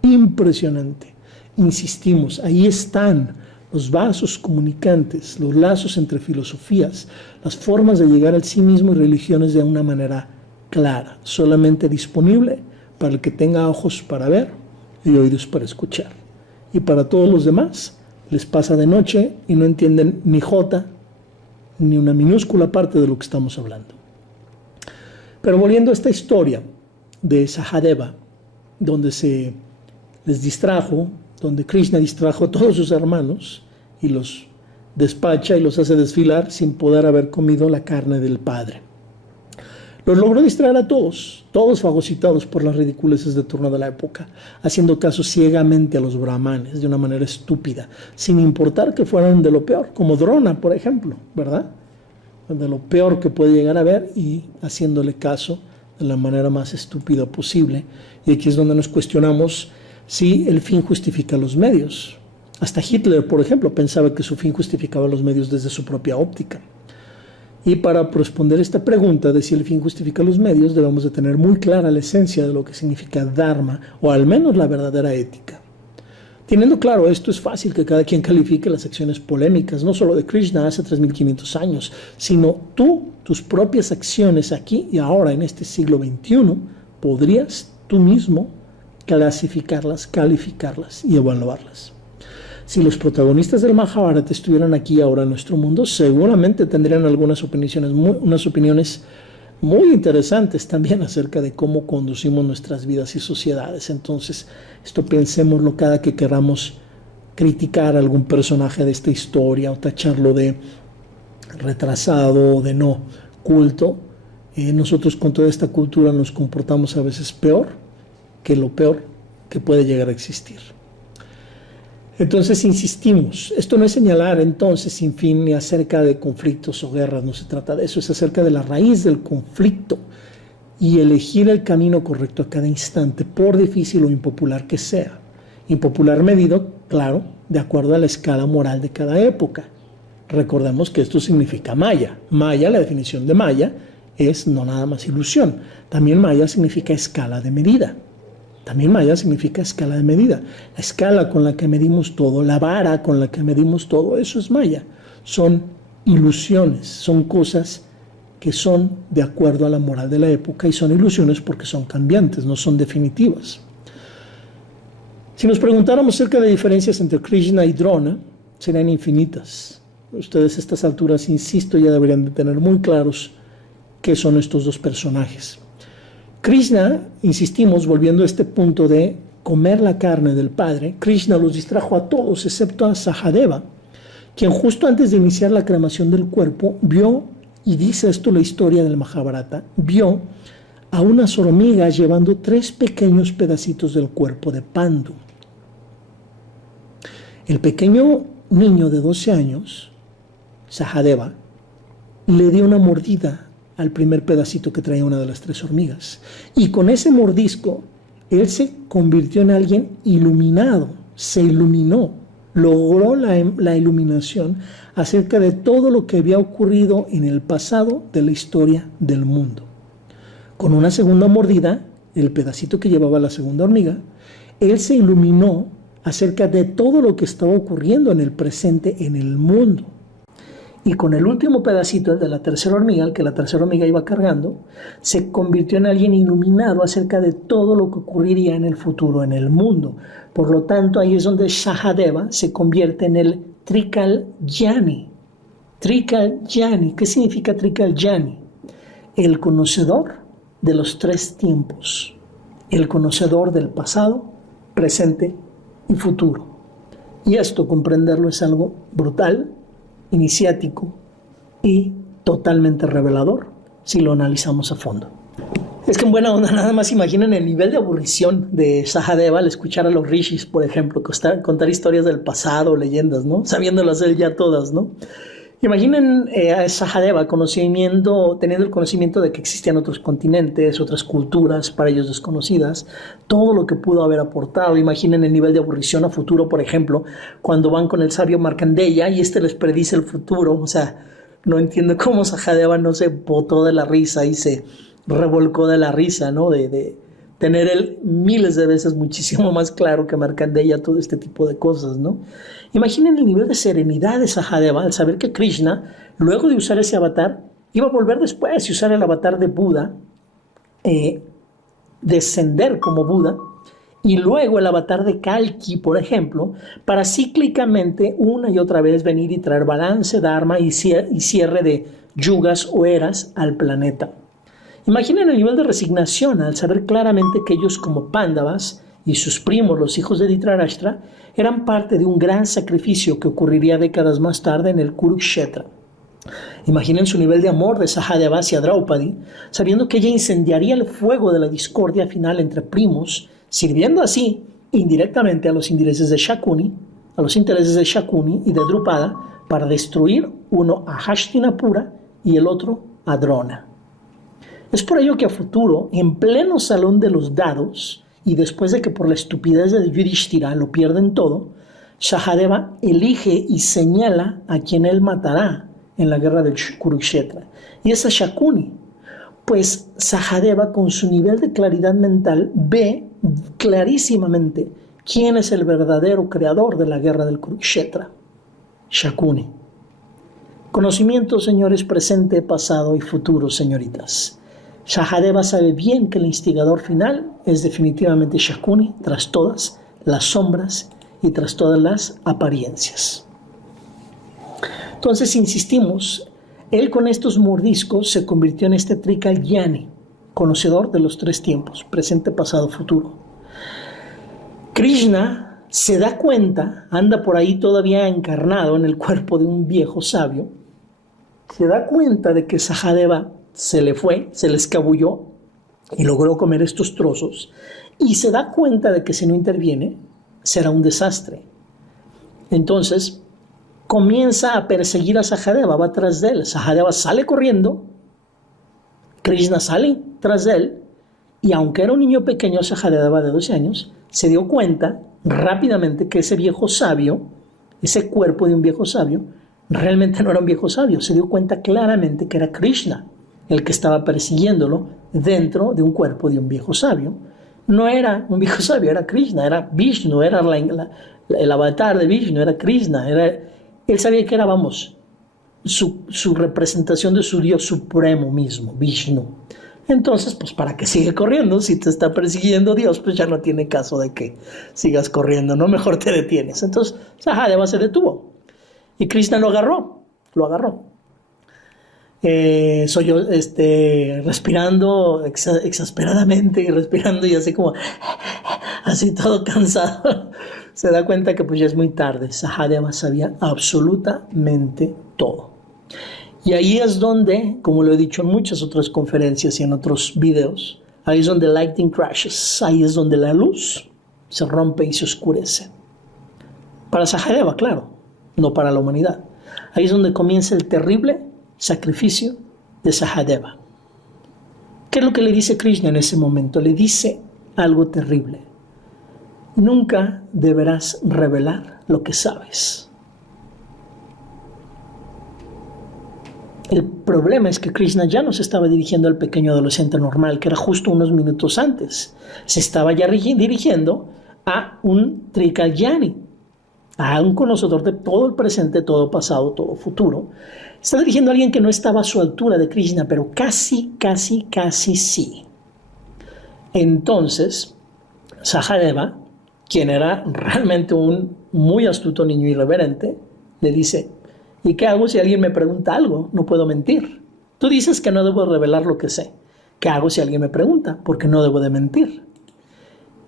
impresionante. Insistimos, ahí están los vasos comunicantes, los lazos entre filosofías, las formas de llegar al sí mismo y religiones de una manera clara, solamente disponible para el que tenga ojos para ver y oídos para escuchar. Y para todos los demás, les pasa de noche y no entienden ni jota, ni una minúscula parte de lo que estamos hablando. Pero volviendo a esta historia de Sahadeva, donde se les distrajo, donde Krishna distrajo a todos sus hermanos y los despacha y los hace desfilar sin poder haber comido la carne del Padre. Los logró distraer a todos fagocitados por las ridiculeces de turno de la época, haciendo caso ciegamente a los brahmanes de una manera estúpida, sin importar que fueran de lo peor, como Drona, por ejemplo, ¿verdad? De lo peor que puede llegar a ver y haciéndole caso de la manera más estúpida posible. Y aquí es donde nos cuestionamos si el fin justifica los medios. Hasta Hitler, por ejemplo, pensaba que su fin justificaba los medios desde su propia óptica. Y para responder esta pregunta de si el fin justifica los medios, debemos de tener muy clara la esencia de lo que significa Dharma, o al menos la verdadera ética. Teniendo claro esto, es fácil que cada quien califique las acciones polémicas, no solo de Krishna hace 3.500 años, sino tus propias acciones aquí y ahora en este siglo XXI, podrías tú mismo clasificarlas, calificarlas y evaluarlas. Si los protagonistas del Mahabharata estuvieran aquí ahora en nuestro mundo, seguramente tendrían unas opiniones muy interesantes también acerca de cómo conducimos nuestras vidas y sociedades. Entonces, esto pensémoslo cada que queramos criticar a algún personaje de esta historia o tacharlo de retrasado o de no culto. Nosotros con toda esta cultura nos comportamos a veces peor que lo peor que puede llegar a existir. Entonces insistimos, esto no es señalar entonces sin fin ni acerca de conflictos o guerras, no se trata de eso, es acerca de la raíz del conflicto y elegir el camino correcto a cada instante, por difícil o impopular que sea. Impopular medido, claro, de acuerdo a la escala moral de cada época. Recordemos que esto significa Maya. Maya, la definición de Maya, es no nada más ilusión. También Maya significa escala de medida. También Maya significa escala de medida. La escala con la que medimos todo, la vara con la que medimos todo, eso es Maya. Son ilusiones, son cosas que son de acuerdo a la moral de la época y son ilusiones porque son cambiantes, no son definitivas. Si nos preguntáramos acerca de diferencias entre Krishna y Drona, serían infinitas. Ustedes a estas alturas, insisto, ya deberían de tener muy claros qué son estos dos personajes. Krishna, insistimos, volviendo a este punto de comer la carne del Padre, Krishna los distrajo a todos, excepto a Sahadeva, quien justo antes de iniciar la cremación del cuerpo, vio, y dice esto la historia del Mahabharata, vio a unas hormigas llevando 3 pequeños pedacitos del cuerpo de Pandu. El pequeño niño de 12 años, Sahadeva, le dio una mordida al primer pedacito que traía una de las 3 hormigas. Y con ese mordisco, él se convirtió en alguien iluminado, se iluminó, logró la iluminación acerca de todo lo que había ocurrido en el pasado de la historia del mundo. Con una segunda mordida, el pedacito que llevaba la segunda hormiga, él se iluminó acerca de todo lo que estaba ocurriendo en el presente en el mundo. Y con el último pedacito, el de la tercera hormiga, el que la tercera hormiga iba cargando, se convirtió en alguien iluminado acerca de todo lo que ocurriría en el futuro en el mundo. Por lo tanto, ahí es donde Sahadeva se convierte en el Trikaljani. Trikaljani, ¿qué significa Trikaljani? El conocedor de los 3 tiempos. El conocedor del pasado, presente y futuro. Y esto, comprenderlo, es algo brutal, iniciático y totalmente revelador si lo analizamos a fondo. Es que en buena onda, nada más imaginen el nivel de aburrición de Sahadeva al escuchar a los rishis, por ejemplo, contar historias del pasado, leyendas, ¿no? Sabiéndolas él ya todas, ¿no? Imaginen a Sahadeva teniendo el conocimiento de que existían otros continentes, otras culturas para ellos desconocidas, todo lo que pudo haber aportado. Imaginen el nivel de aburrición a futuro, por ejemplo, cuando van con el sabio Markandeya y les predice el futuro. O sea, no entiendo cómo Sahadeva no se botó de la risa y se revolcó de la risa, ¿no? De tener él miles de veces muchísimo más claro que Markandeya todo este tipo de cosas, ¿no? Imaginen el nivel de serenidad de Sahadeva al saber que Krishna, luego de usar ese avatar, iba a volver después y usar el avatar de Buda, descender como Buda, y luego el avatar de Kalki, por ejemplo, para cíclicamente una y otra vez venir y traer balance, dharma y cierre de yugas o eras al planeta. Imaginen el nivel de resignación al saber claramente que ellos como Pándavas y sus primos, los hijos de Dhritarashtra, eran parte de un gran sacrificio que ocurriría décadas más tarde en el Kurukshetra. Imaginen su nivel de amor de Sahadeva hacia Draupadi, sabiendo que ella incendiaría el fuego de la discordia final entre primos, sirviendo así indirectamente a los intereses de Shakuni y de Drupada para destruir uno a Hastinapura y el otro a Drona. Es por ello que a futuro, en pleno salón de los dados, y después de que por la estupidez de Yudhishthira lo pierden todo, Sahadeva elige y señala a quien él matará en la guerra del Kurukshetra. Y es a Shakuni. Pues Sahadeva, con su nivel de claridad mental, ve clarísimamente quién es el verdadero creador de la guerra del Kurukshetra. Shakuni. Conocimiento, señores, presente, pasado y futuro, señoritas. Sahadeva sabe bien que el instigador final es definitivamente Shakuni, tras todas las sombras y tras todas las apariencias. Entonces, insistimos, él con estos mordiscos se convirtió en este Trikagyani, conocedor de los tres tiempos, presente, pasado, futuro. Krishna se da cuenta, anda por ahí todavía encarnado en el cuerpo de un viejo sabio, se da cuenta de que Sahadeva se le fue, se le escabulló y logró comer estos trozos, y se da cuenta de que si no interviene, será un desastre. Entonces, comienza a perseguir a Sahadeva, va tras de él. Sahadeva sale corriendo, Krishna sale tras de él, y aunque era un niño pequeño, Sahadeva de 12 años, se dio cuenta rápidamente que ese viejo sabio, ese cuerpo de un viejo sabio, realmente no era un viejo sabio. Se dio cuenta claramente que era Krishna el que estaba persiguiéndolo dentro de un cuerpo de un viejo sabio. No era un viejo sabio, era Krishna, era Vishnu, era el avatar de Vishnu, era Krishna, él sabía que era, vamos, su representación de su Dios supremo mismo, Vishnu. Entonces, pues, ¿para qué sigue corriendo? Si te está persiguiendo Dios, pues ya no tiene caso de que sigas corriendo, ¿no? Mejor te detienes. Entonces, Sahadeva se detuvo y Krishna lo agarró. Soy yo respirando exasperadamente y respirando y así como, así todo cansado. Se da cuenta que pues ya es muy tarde. Sahadeva sabía absolutamente todo. Y ahí es donde, como lo he dicho en muchas otras conferencias y en otros videos, ahí es donde lightning crashes, ahí es donde la luz se rompe y se oscurece. Para Sahadeva, claro, no para la humanidad. Ahí es donde comienza el terrible sacrificio de Sahadeva. ¿Qué es lo que le dice Krishna en ese momento? Le dice algo terrible. Nunca deberás revelar lo que sabes. El problema es que Krishna ya no se estaba dirigiendo al pequeño adolescente normal, que era justo unos minutos antes. Se estaba ya dirigiendo a un Trikagyani, a un conocedor de todo el presente, todo pasado, todo futuro. Está dirigiendo a alguien que no estaba a su altura de Krishna, pero casi sí. Entonces, Sahadeva, quien era realmente un muy astuto niño irreverente, le dice: ¿y qué hago si alguien me pregunta algo? No puedo mentir. Tú dices que no debo revelar lo que sé. ¿Qué hago si alguien me pregunta? Porque no debo de mentir.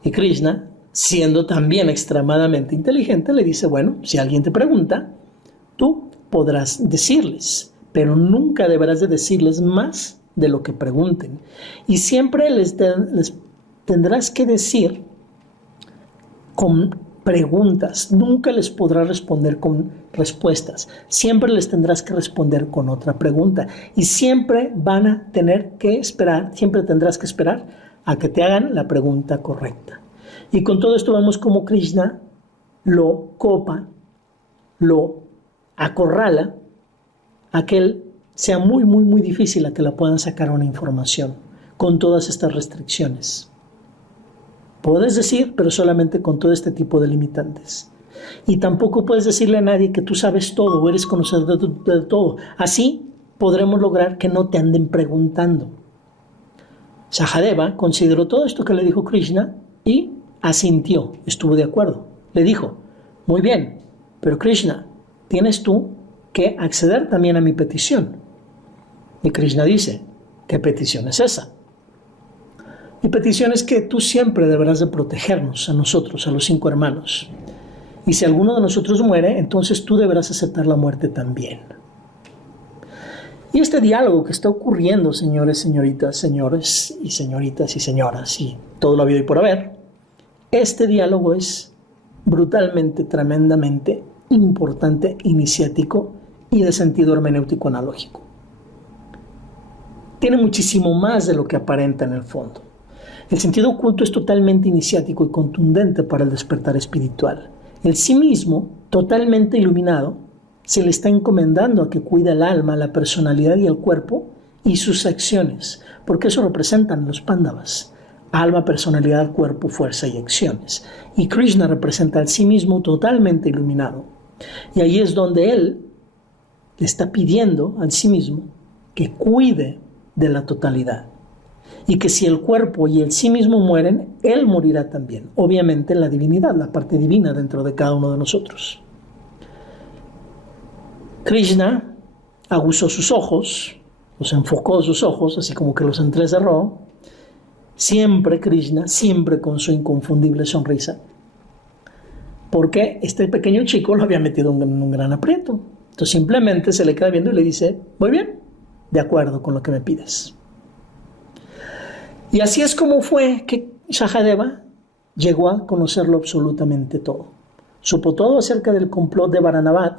Y Krishna, siendo también extremadamente inteligente, le dice: bueno, si alguien te pregunta, tú podrás decirles, pero nunca deberás de decirles más de lo que pregunten. Y siempre les tendrás que decir con preguntas, nunca les podrás responder con respuestas, siempre les tendrás que responder con otra pregunta y siempre van a tener que esperar, siempre tendrás que esperar a que te hagan la pregunta correcta. Y con todo esto vemos cómo Krishna lo copa, lo acorrala a que él sea muy difícil a que la puedan sacar una información con todas estas restricciones. Puedes decir, pero solamente con todo este tipo de limitantes. Y tampoco puedes decirle a nadie que tú sabes todo o eres conocedor de todo. Así podremos lograr que no te anden preguntando. Sahadeva consideró todo esto que le dijo Krishna y asintió, estuvo de acuerdo. Le dijo: muy bien, pero Krishna, tienes tú que acceder también a mi petición. Y Krishna dice: ¿qué petición es esa? Mi petición es que tú siempre deberás de protegernos, a nosotros, a los 5 hermanos. Y si alguno de nosotros muere, entonces tú deberás aceptar la muerte también. Y este diálogo que está ocurriendo, señores, señoritas, señores y señoritas y señoras, y todo lo habido y por haber, este diálogo es brutalmente, tremendamente importante, iniciático y de sentido hermenéutico analógico. Tiene muchísimo más de lo que aparenta en el fondo. El sentido oculto es totalmente iniciático y contundente para el despertar espiritual. El sí mismo, totalmente iluminado, se le está encomendando a que cuide el alma, la personalidad y el cuerpo y sus acciones, porque eso representan los Pándavas: alma, personalidad, cuerpo, fuerza y acciones. Y Krishna representa al sí mismo totalmente iluminado. Y ahí es donde él le está pidiendo al sí mismo que cuide de la totalidad. Y que si el cuerpo y el sí mismo mueren, él morirá también. Obviamente la divinidad, la parte divina dentro de cada uno de nosotros. Krishna aguzó sus ojos, los enfocó sus ojos, así como que los entrecerró. Siempre Krishna, siempre con su inconfundible sonrisa. Porque este pequeño chico lo había metido en un gran aprieto. Entonces simplemente se le queda viendo y le dice: muy bien, de acuerdo con lo que me pides. Y así es como fue que Sahadeva llegó a conocerlo absolutamente todo. Supo todo acerca del complot de Varanavad,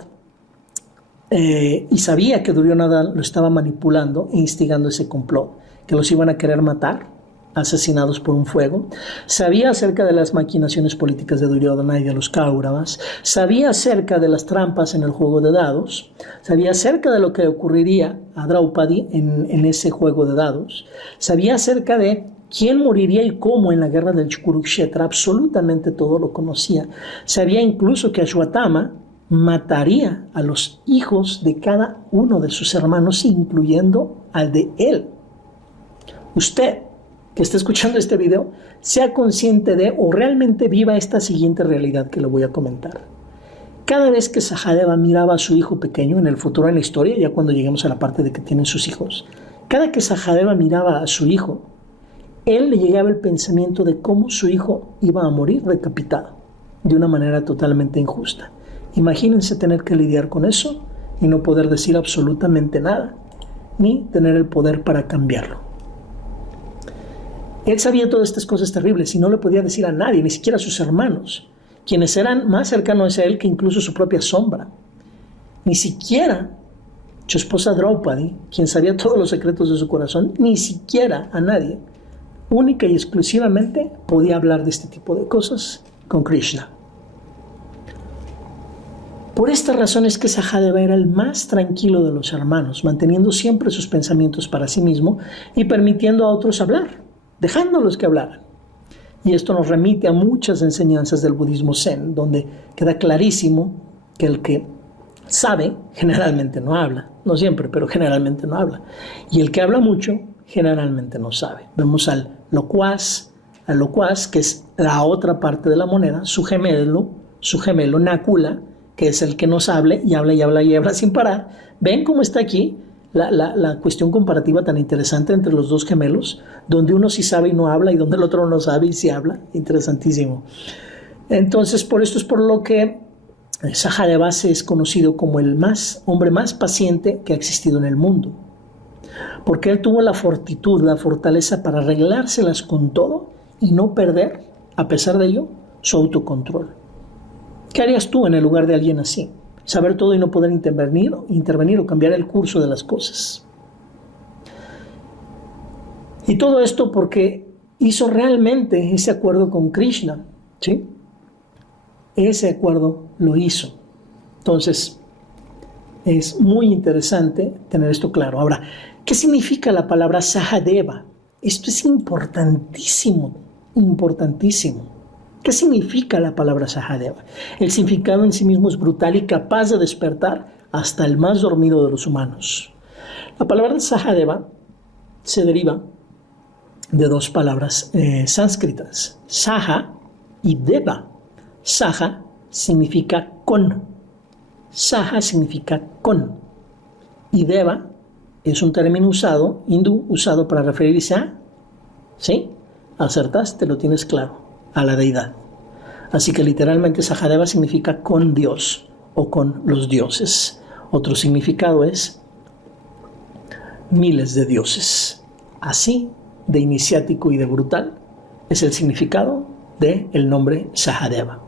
y sabía que Duryodhana lo estaba manipulando e instigando ese complot, que los iban a querer matar, asesinados por un fuego. Sabía acerca de las maquinaciones políticas de Duryodhana y de los Kauravas. Sabía acerca de las trampas en el juego de dados. Sabía acerca de lo que ocurriría a Draupadi en ese juego de dados. Sabía acerca de quién moriría y cómo en la guerra del Kurukshetra. Absolutamente todo lo conocía. Sabía incluso que Ashwatthama mataría a los hijos de cada uno de sus hermanos, incluyendo al de él. Usted que está escuchando este video, sea consciente de o realmente viva esta siguiente realidad que le voy a comentar. Cada vez que Sahadeva miraba a su hijo pequeño, en el futuro en la historia, ya cuando lleguemos a la parte de que tienen sus hijos, cada que Sahadeva miraba a su hijo, él le llegaba el pensamiento de cómo su hijo iba a morir decapitado, de una manera totalmente injusta. Imagínense tener que lidiar con eso y no poder decir absolutamente nada, ni tener el poder para cambiarlo. Él sabía todas estas cosas terribles y no le podía decir a nadie, ni siquiera a sus hermanos, quienes eran más cercanos a él que incluso su propia sombra. Ni siquiera su esposa Draupadi, quien sabía todos los secretos de su corazón, ni siquiera a nadie, única y exclusivamente podía hablar de este tipo de cosas con Krishna. Por esta razón es que Sahadeva era el más tranquilo de los hermanos, manteniendo siempre sus pensamientos para sí mismo y permitiendo a otros hablar, dejándolos que hablaran. Y esto nos remite a muchas enseñanzas del budismo zen, donde queda clarísimo que el que sabe generalmente no habla, no siempre, pero generalmente no habla. Y el que habla mucho generalmente no sabe. Vemos al locuaz, que es la otra parte de la moneda, su gemelo Nakula, que es el que nos hable y habla y habla y habla sin parar. ¿Ven cómo está aquí la cuestión comparativa tan interesante entre los dos gemelos, donde uno sí sabe y no habla y donde el otro no sabe y sí habla? Interesantísimo. Entonces, por esto es por lo que Sahadeva es conocido como el hombre más paciente que ha existido en el mundo, porque él tuvo la fortitud, la fortaleza para arreglárselas con todo y no perder, a pesar de ello, su autocontrol. ¿Qué harías tú en el lugar de alguien así? Saber todo y no poder intervenir o cambiar el curso de las cosas. Y todo esto porque hizo realmente ese acuerdo con Krishna, ¿sí? Ese acuerdo lo hizo. Entonces, es muy interesante tener esto claro. Ahora, ¿qué significa la palabra Sahadeva? Esto es importantísimo, importantísimo. ¿Qué significa la palabra Sahadeva? El significado en sí mismo es brutal y capaz de despertar hasta el más dormido de los humanos. La palabra Sahadeva se deriva de dos palabras sánscritas, Saha y Deva. Saha significa con. Saha significa con. Y Deva es un término hindú usado para referirse a, ¿sí? Acertaste, lo tienes claro, a la deidad. Así que literalmente Sahadeva significa con Dios o con los dioses. Otro significado es miles de dioses. Así de iniciático y de brutal es el significado del nombre Sahadeva.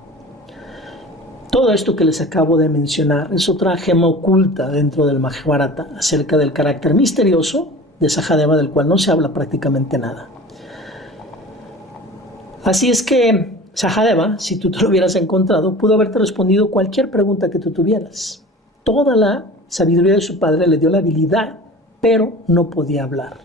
Todo esto que les acabo de mencionar es otra gema oculta dentro del Mahabharata acerca del carácter misterioso de Sahadeva, del cual no se habla prácticamente nada. Así es que Sahadeva, si tú te lo hubieras encontrado, pudo haberte respondido cualquier pregunta que tú tuvieras. toda la sabiduría de su padre, le dio la habilidad, pero no podía hablar.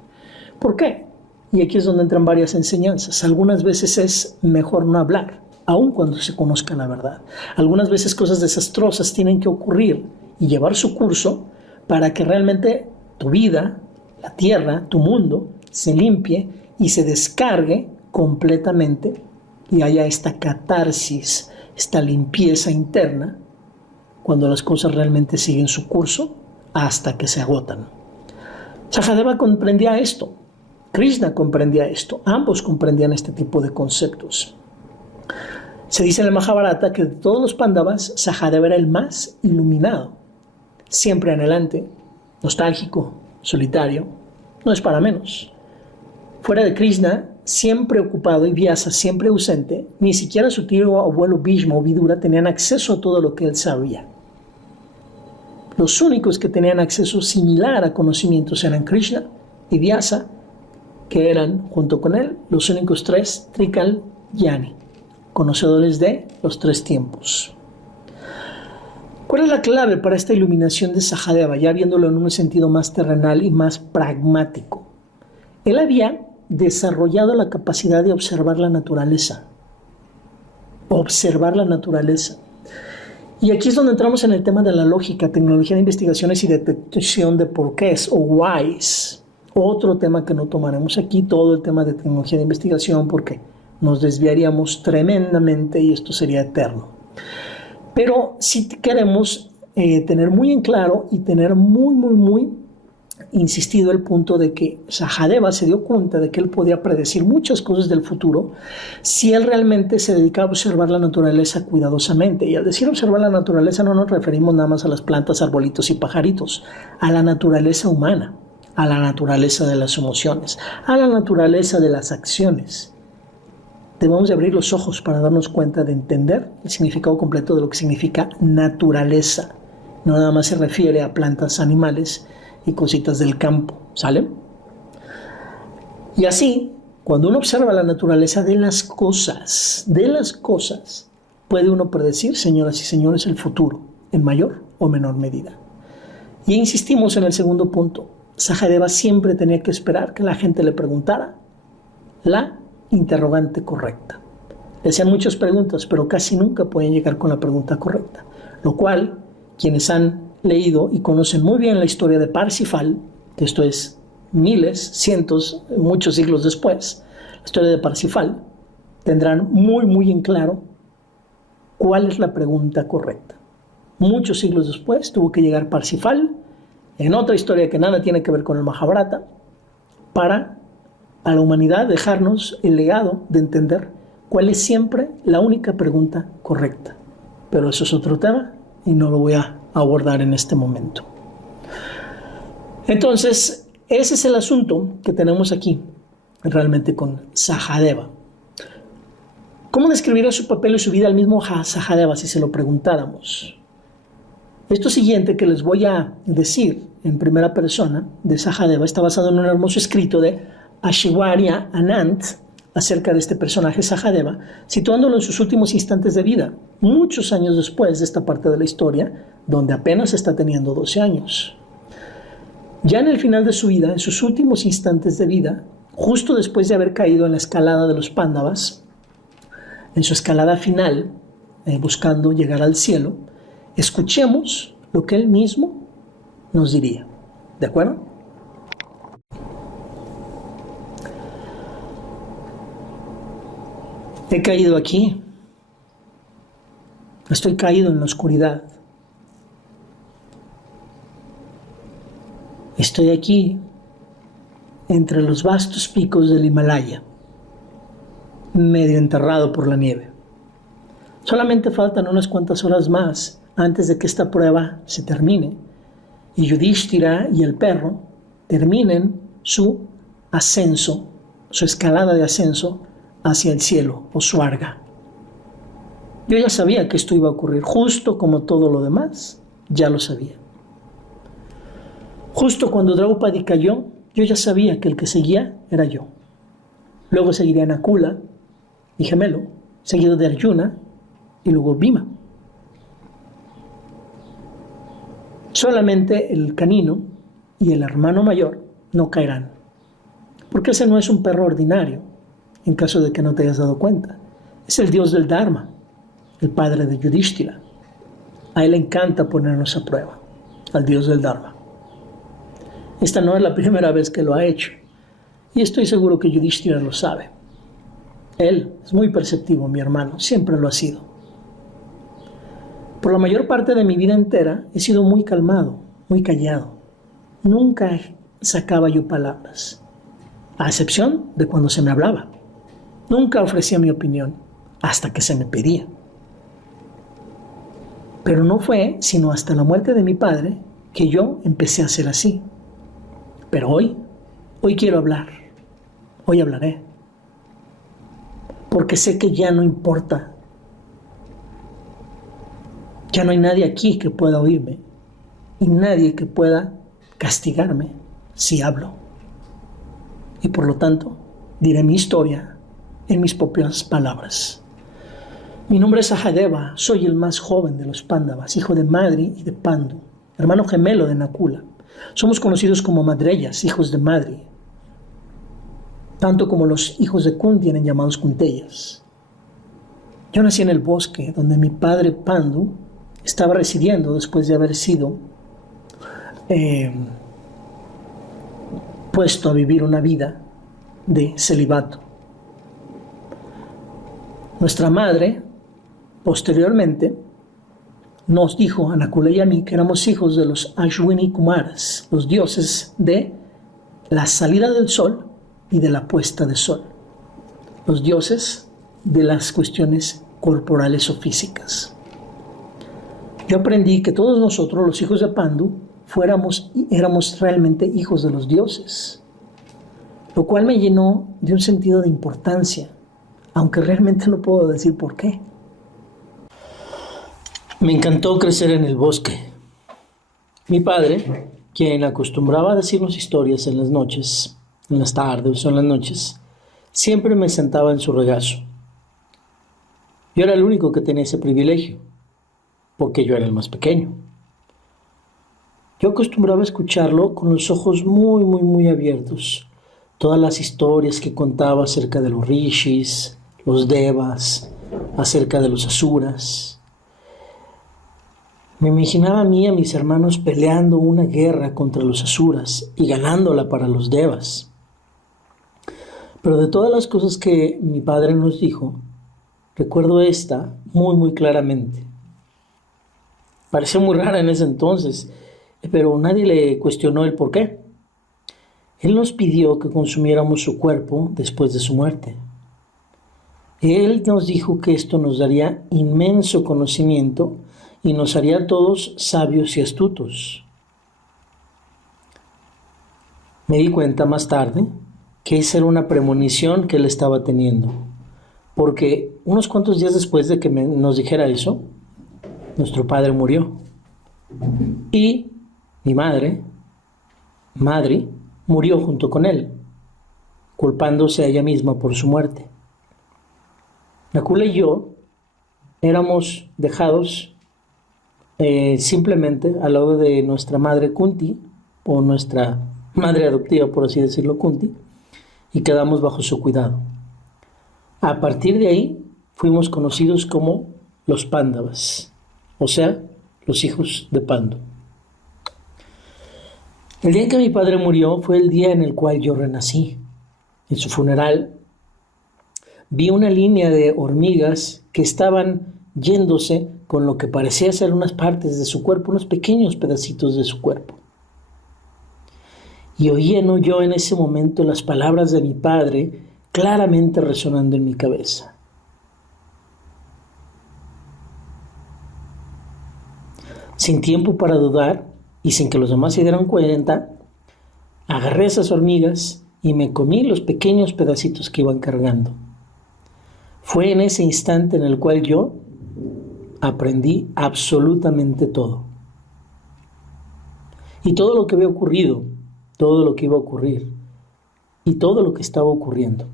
¿Por qué? Y aquí es donde entran varias enseñanzas. Algunas veces es mejor no hablar, aun cuando se conozca la verdad. Algunas veces cosas desastrosas tienen que ocurrir y llevar su curso para que realmente tu vida, la tierra, tu mundo, se limpie y se descargue completamente y haya esta catarsis, esta limpieza interna, cuando las cosas realmente siguen su curso hasta que se agotan. Sahadeva comprendía esto, Krishna comprendía esto, ambos comprendían este tipo de conceptos. Se dice en el Mahabharata que de todos los Pándavas, Sahadeva era el más iluminado, siempre adelante, nostálgico, solitario, no es para menos. Fuera de Krishna, siempre ocupado, y Vyasa siempre ausente, ni siquiera su tío abuelo Bhishma o Vidura tenían acceso a todo lo que él sabía. Los únicos que tenían acceso similar a conocimientos eran Krishna y Vyasa, que eran, junto con él, los únicos tres Trikal Yani, conocedores de los tres tiempos. ¿Cuál es la clave para esta iluminación de Sahadeva, ya viéndolo en un sentido más terrenal y más pragmático? Él había desarrollado la capacidad de observar la naturaleza. Observar la naturaleza. Y aquí es donde entramos en el tema de la lógica, tecnología de investigaciones y detección de porqués o whys. Otro tema que no tomaremos aquí, todo el tema de tecnología de investigación, porque nos desviaríamos tremendamente y esto sería eterno. Pero sí queremos tener muy en claro y tener muy insistido el punto de que Sahadeva se dio cuenta de que él podía predecir muchas cosas del futuro si él realmente se dedicaba a observar la naturaleza cuidadosamente. Y al decir observar la naturaleza no nos referimos nada más a las plantas, arbolitos y pajaritos, a la naturaleza humana, a la naturaleza de las emociones, a la naturaleza de las acciones. Debemos de abrir los ojos para darnos cuenta de entender el significado completo de lo que significa naturaleza. No nada más se refiere a plantas, animales y cositas del campo, ¿sale? Y así, cuando uno observa la naturaleza de las cosas, puede uno predecir, señoras y señores, el futuro, en mayor o menor medida. Y insistimos en el segundo punto. Sahadeva siempre tenía que esperar que la gente le preguntara la interrogante correcta. Le hacían muchas preguntas, pero casi nunca pueden llegar con la pregunta correcta, lo cual, quienes han leído y conocen muy bien la historia de Parsifal, que esto es miles, cientos, muchos siglos después, la historia de Parsifal, tendrán muy en claro cuál es la pregunta correcta. Muchos siglos después tuvo que llegar Parsifal, en otra historia que nada tiene que ver con el Mahabharata, para a la humanidad dejarnos el legado de entender cuál es siempre la única pregunta correcta. Pero eso es otro tema y no lo voy a abordar en este momento. Entonces, ese es el asunto que tenemos aquí realmente con Sahadeva. ¿Cómo describiría su papel y su vida al mismo Sahadeva si se lo preguntáramos? Esto siguiente que les voy a decir en primera persona de Sahadeva está basado en un hermoso escrito de Aishwarya Anand acerca de este personaje Sahadeva, situándolo en sus últimos instantes de vida, muchos años después de esta parte de la historia, donde apenas está teniendo 12 años. Ya en el final de su vida, en sus últimos instantes de vida, justo después de haber caído en la escalada de los Pándavas, en su escalada final, buscando llegar al cielo, escuchemos lo que él mismo nos diría. ¿De acuerdo? He caído aquí. Estoy caído en la oscuridad. Estoy aquí entre los vastos picos del Himalaya, medio enterrado por la nieve. Solamente faltan unas cuantas horas más antes de que esta prueba se termine y Yudhishthira y el perro terminen su ascenso, su escalada de ascenso hacia el cielo o Swarga. Yo ya sabía que esto iba a ocurrir, justo como todo lo demás, ya lo sabía. Justo cuando Draupadi cayó, yo ya sabía que el que seguía era yo. Luego seguiría Nakula, mi gemelo, seguido de Arjuna y luego Bhima. Solamente el canino y el hermano mayor no caerán, porque ese no es un perro ordinario, en caso de que no te hayas dado cuenta. Es el dios del Dharma, el padre de Yudhishthira. A él le encanta ponernos a prueba, al dios del Dharma. Esta no es la primera vez que lo ha hecho, y estoy seguro que Yudhishthira lo sabe. Él es muy perceptivo, mi hermano, siempre lo ha sido. Por la mayor parte de mi vida entera he sido muy calmado, muy callado. Nunca sacaba yo palabras, a excepción de cuando se me hablaba. Nunca ofrecía mi opinión, hasta que se me pedía. Pero no fue sino hasta la muerte de mi padre que yo empecé a ser así. Pero hoy quiero hablar, hoy hablaré. Porque sé que ya no importa. Ya no hay nadie aquí que pueda oírme y nadie que pueda castigarme si hablo. Y por lo tanto, diré mi historia en mis propias palabras. Mi nombre es Sahadeva, soy el más joven de los Pándavas, hijo de Madri y de Pandu, hermano gemelo de Nakula. Somos conocidos como Madreyas, hijos de Madri, tanto como los hijos de Kunti eran llamados Kunteyas. Yo nací en el bosque donde mi padre Pandu estaba residiendo después de haber sido puesto a vivir una vida de celibato. Nuestra madre, posteriormente, nos dijo a Nakula y a mí que éramos hijos de los Ashwini Kumaras, los dioses de la salida del sol y de la puesta de sol, los dioses de las cuestiones corporales o físicas. Yo aprendí que todos nosotros, los hijos de Pandu, éramos realmente hijos de los dioses, lo cual me llenó de un sentido de importancia, aunque realmente no puedo decir por qué. Me encantó crecer en el bosque. Mi padre, quien acostumbraba a decirnos historias en las noches, en las tardes o en las noches, siempre me sentaba en su regazo. Yo era el único que tenía ese privilegio, porque yo era el más pequeño. Yo acostumbraba a escucharlo con los ojos muy, muy, muy abiertos. Todas las historias que contaba acerca de los rishis, los devas, acerca de los asuras. Me imaginaba a mí y a mis hermanos peleando una guerra contra los asuras y ganándola para los devas. Pero de todas las cosas que mi padre nos dijo, recuerdo esta muy, muy claramente. Parecía muy rara en ese entonces, pero nadie le cuestionó el por qué. Él nos pidió que consumiéramos su cuerpo después de su muerte. Él nos dijo que esto nos daría inmenso conocimiento y nos haría a todos sabios y astutos. Me di cuenta más tarde que esa era una premonición que él estaba teniendo, porque unos cuantos días después de que nos dijera eso, nuestro padre murió. Y mi madre, Madri, murió junto con él, culpándose a ella misma por su muerte. Nakula y yo éramos dejados simplemente al lado de nuestra madre Kunti, o nuestra madre adoptiva, por así decirlo, Kunti, y quedamos bajo su cuidado. A partir de ahí fuimos conocidos como los Pándavas, o sea, los hijos de Pandu. El día en que mi padre murió fue el día en el cual yo renací. En su funeral vi una línea de hormigas que estaban yéndose con lo que parecía ser unas partes de su cuerpo, unos pequeños pedacitos de su cuerpo. Y oí yo en ese momento las palabras de mi padre claramente resonando en mi cabeza. Sin tiempo para dudar y sin que los demás se dieran cuenta, agarré esas hormigas y me comí los pequeños pedacitos que iban cargando. Fue en ese instante en el cual yo aprendí absolutamente todo. Y todo lo que había ocurrido, todo lo que iba a ocurrir y todo lo que estaba ocurriendo.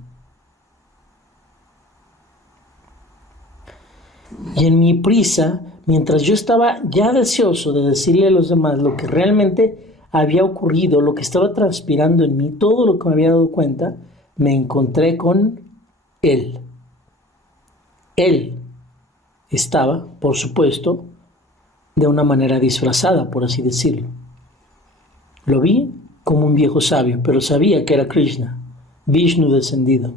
Y en mi prisa mientras yo estaba ya deseoso de decirle a los demás lo que realmente había ocurrido, lo que estaba transpirando en mí, todo lo que me había dado cuenta, me encontré con él. Él estaba, por supuesto, de una manera disfrazada, por así decirlo. Lo vi como un viejo sabio, pero sabía que era Krishna, Vishnu descendido.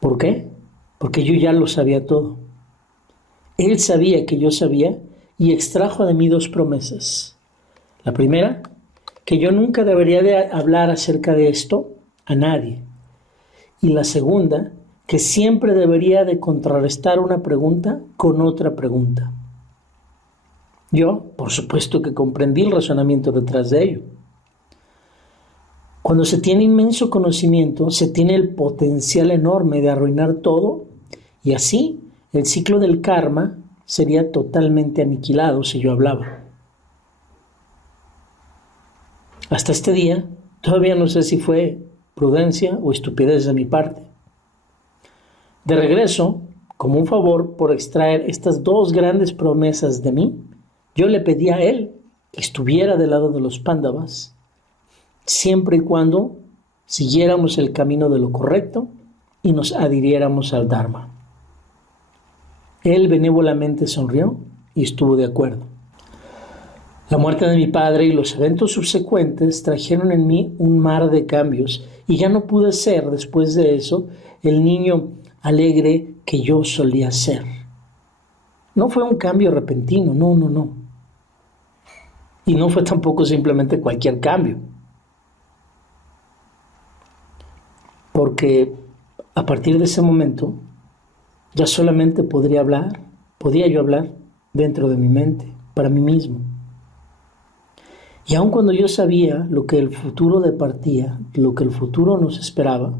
¿Por qué? Porque yo ya lo sabía todo. Él sabía que yo sabía y extrajo de mí dos promesas. La primera, que yo nunca debería de hablar acerca de esto a nadie. Y la segunda, que siempre debería de contrarrestar una pregunta con otra pregunta. Yo, por supuesto que comprendí el razonamiento detrás de ello. Cuando se tiene inmenso conocimiento, se tiene el potencial enorme de arruinar todo y así el ciclo del karma sería totalmente aniquilado si yo hablaba. Hasta este día, todavía no sé si fue prudencia o estupidez de mi parte. De regreso, como un favor por extraer estas dos grandes promesas de mí, yo le pedí a él que estuviera del lado de los Pándavas, siempre y cuando siguiéramos el camino de lo correcto y nos adhiriéramos al Dharma. Él benévolamente sonrió y estuvo de acuerdo. La muerte de mi padre y los eventos subsecuentes trajeron en mí un mar de cambios y ya no pude ser, después de eso, el niño alegre que yo solía ser. No fue un cambio repentino, no. Y no fue tampoco simplemente cualquier cambio. Porque a partir de ese momento ya solamente podía yo hablar dentro de mi mente, para mí mismo. Y aun cuando yo sabía lo que el futuro departía, lo que el futuro nos esperaba,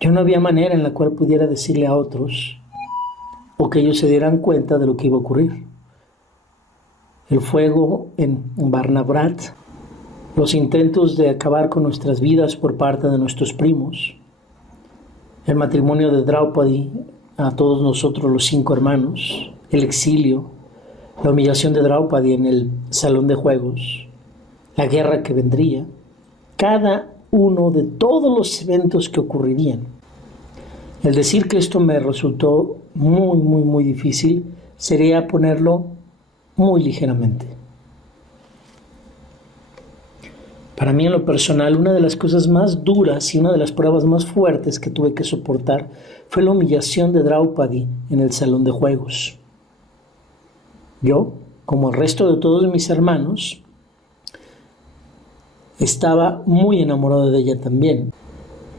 yo no había manera en la cual pudiera decirle a otros o que ellos se dieran cuenta de lo que iba a ocurrir. El fuego en Varnavrat, los intentos de acabar con nuestras vidas por parte de nuestros primos, el matrimonio de Draupadi a todos nosotros los 5 hermanos, el exilio, la humillación de Draupadi en el salón de juegos, la guerra que vendría, cada uno de todos los eventos que ocurrirían. El decir que esto me resultó muy difícil sería ponerlo muy ligeramente. Para mí en lo personal, una de las cosas más duras y una de las pruebas más fuertes que tuve que soportar fue la humillación de Draupadi en el salón de juegos. Yo, como el resto de todos mis hermanos, estaba muy enamorado de ella también.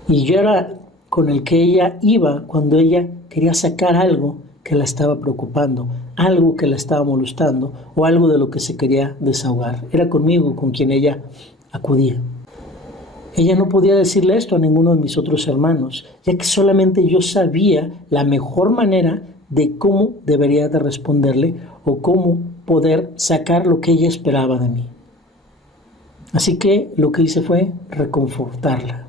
Y yo era con el que ella iba cuando ella quería sacar algo que la estaba preocupando, algo que la estaba molestando o algo de lo que se quería desahogar. Era conmigo con quien ella acudía. Ella no podía decirle esto a ninguno de mis otros hermanos, ya que solamente yo sabía la mejor manera de cómo debería de responderle o cómo poder sacar lo que ella esperaba de mí. Así que lo que hice fue reconfortarla.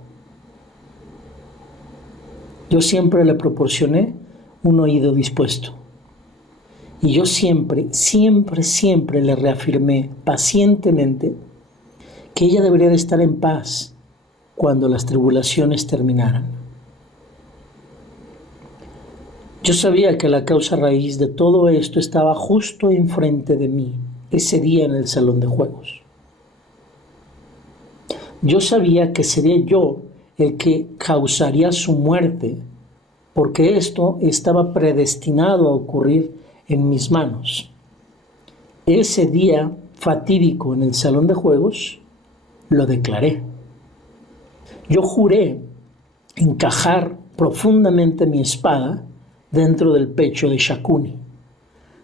Yo siempre le proporcioné un oído dispuesto. Y yo siempre le reafirmé pacientemente que ella debería de estar en paz cuando las tribulaciones terminaran. Yo sabía que la causa raíz de todo esto estaba justo enfrente de mí, ese día en el salón de juegos. Yo sabía que sería yo el que causaría su muerte, porque esto estaba predestinado a ocurrir en mis manos. Ese día fatídico en el salón de juegos, lo declaré. Yo juré encajar profundamente mi espada dentro del pecho de Shakuni,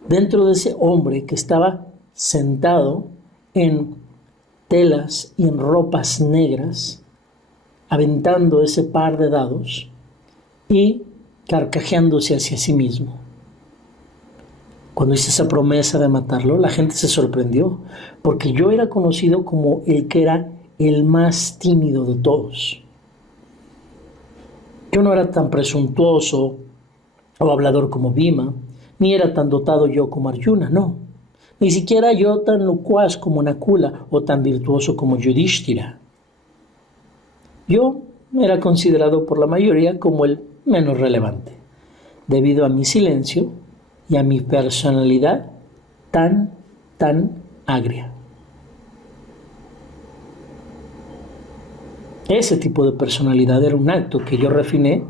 dentro de ese hombre que estaba sentado en telas y en ropas negras, aventando ese par de dados y carcajeándose hacia sí mismo. Cuando hice esa promesa de matarlo, la gente se sorprendió, porque yo era conocido como el que era el más tímido de todos. Yo no era tan presuntuoso o hablador como Bhima, Ni era tan dotado yo como Arjuna, no. Ni siquiera yo tan locuaz como Nakula o tan virtuoso como Yudhishthira. Yo era considerado por la mayoría como el menos relevante, debido a mi silencio y a mi personalidad tan agria. Ese tipo de personalidad era un acto que yo refiné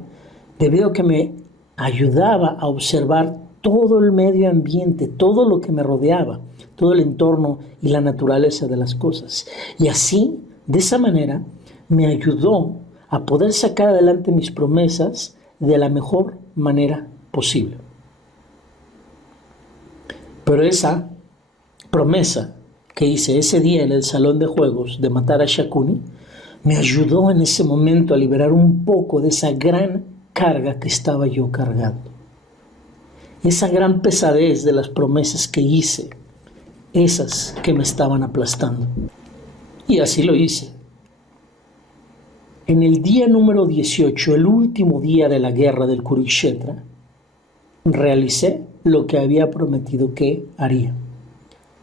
debido a que me ayudaba a observar todo el medio ambiente, todo lo que me rodeaba, todo el entorno y la naturaleza de las cosas. Y así, de esa manera, me ayudó a poder sacar adelante mis promesas de la mejor manera posible. Pero esa promesa que hice ese día en el salón de juegos de matar a Shakuni me ayudó en ese momento a liberar un poco de esa gran carga que estaba yo cargando. Esa gran pesadez de las promesas que hice, esas que me estaban aplastando. Y así lo hice. En el día número 18, el último día de la guerra del Kurukshetra, realicé lo que había prometido que haría.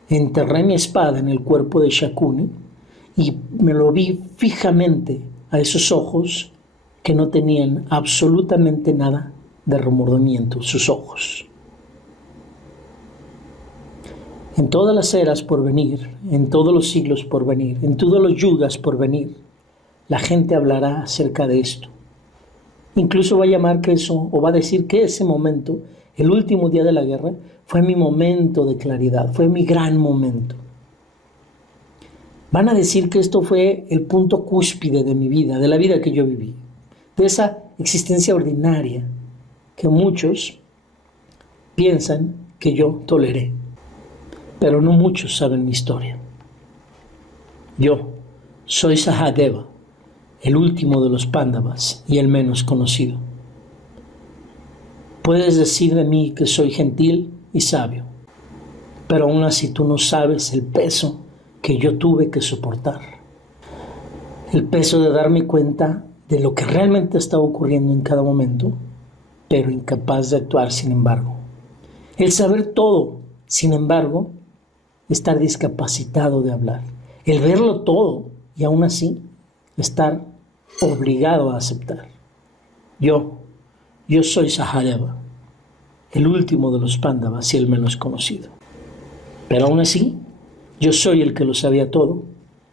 Enterré mi espada en el cuerpo de Shakuni y me lo vi fijamente a esos ojos que no tenían absolutamente nada de remordimiento, sus ojos. En todas las eras por venir, en todos los siglos por venir, en todos los yugas por venir, la gente hablará acerca de esto. Incluso va a llamar que eso, o va a decir que ese momento, el último día de la guerra, fue mi momento de claridad, fue mi gran momento. Van a decir que esto fue el punto cúspide de mi vida, de la vida que yo viví, de esa existencia ordinaria que muchos piensan que yo toleré. Pero no muchos saben mi historia. Yo soy Sahadeva, el último de los Pándavas y el menos conocido. Puedes decir de mí que soy gentil y sabio, pero aún así tú no sabes el peso que yo tuve que soportar. El peso de darme cuenta de lo que realmente estaba ocurriendo en cada momento, pero incapaz de actuar sin embargo. El saber todo, sin embargo, estar discapacitado de hablar. El verlo todo y aún así estar obligado a aceptar. Yo soy Sahadeva, el último de los Pándavas y el menos conocido. Pero aún así, yo soy el que lo sabía todo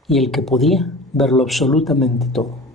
y el que podía verlo absolutamente todo.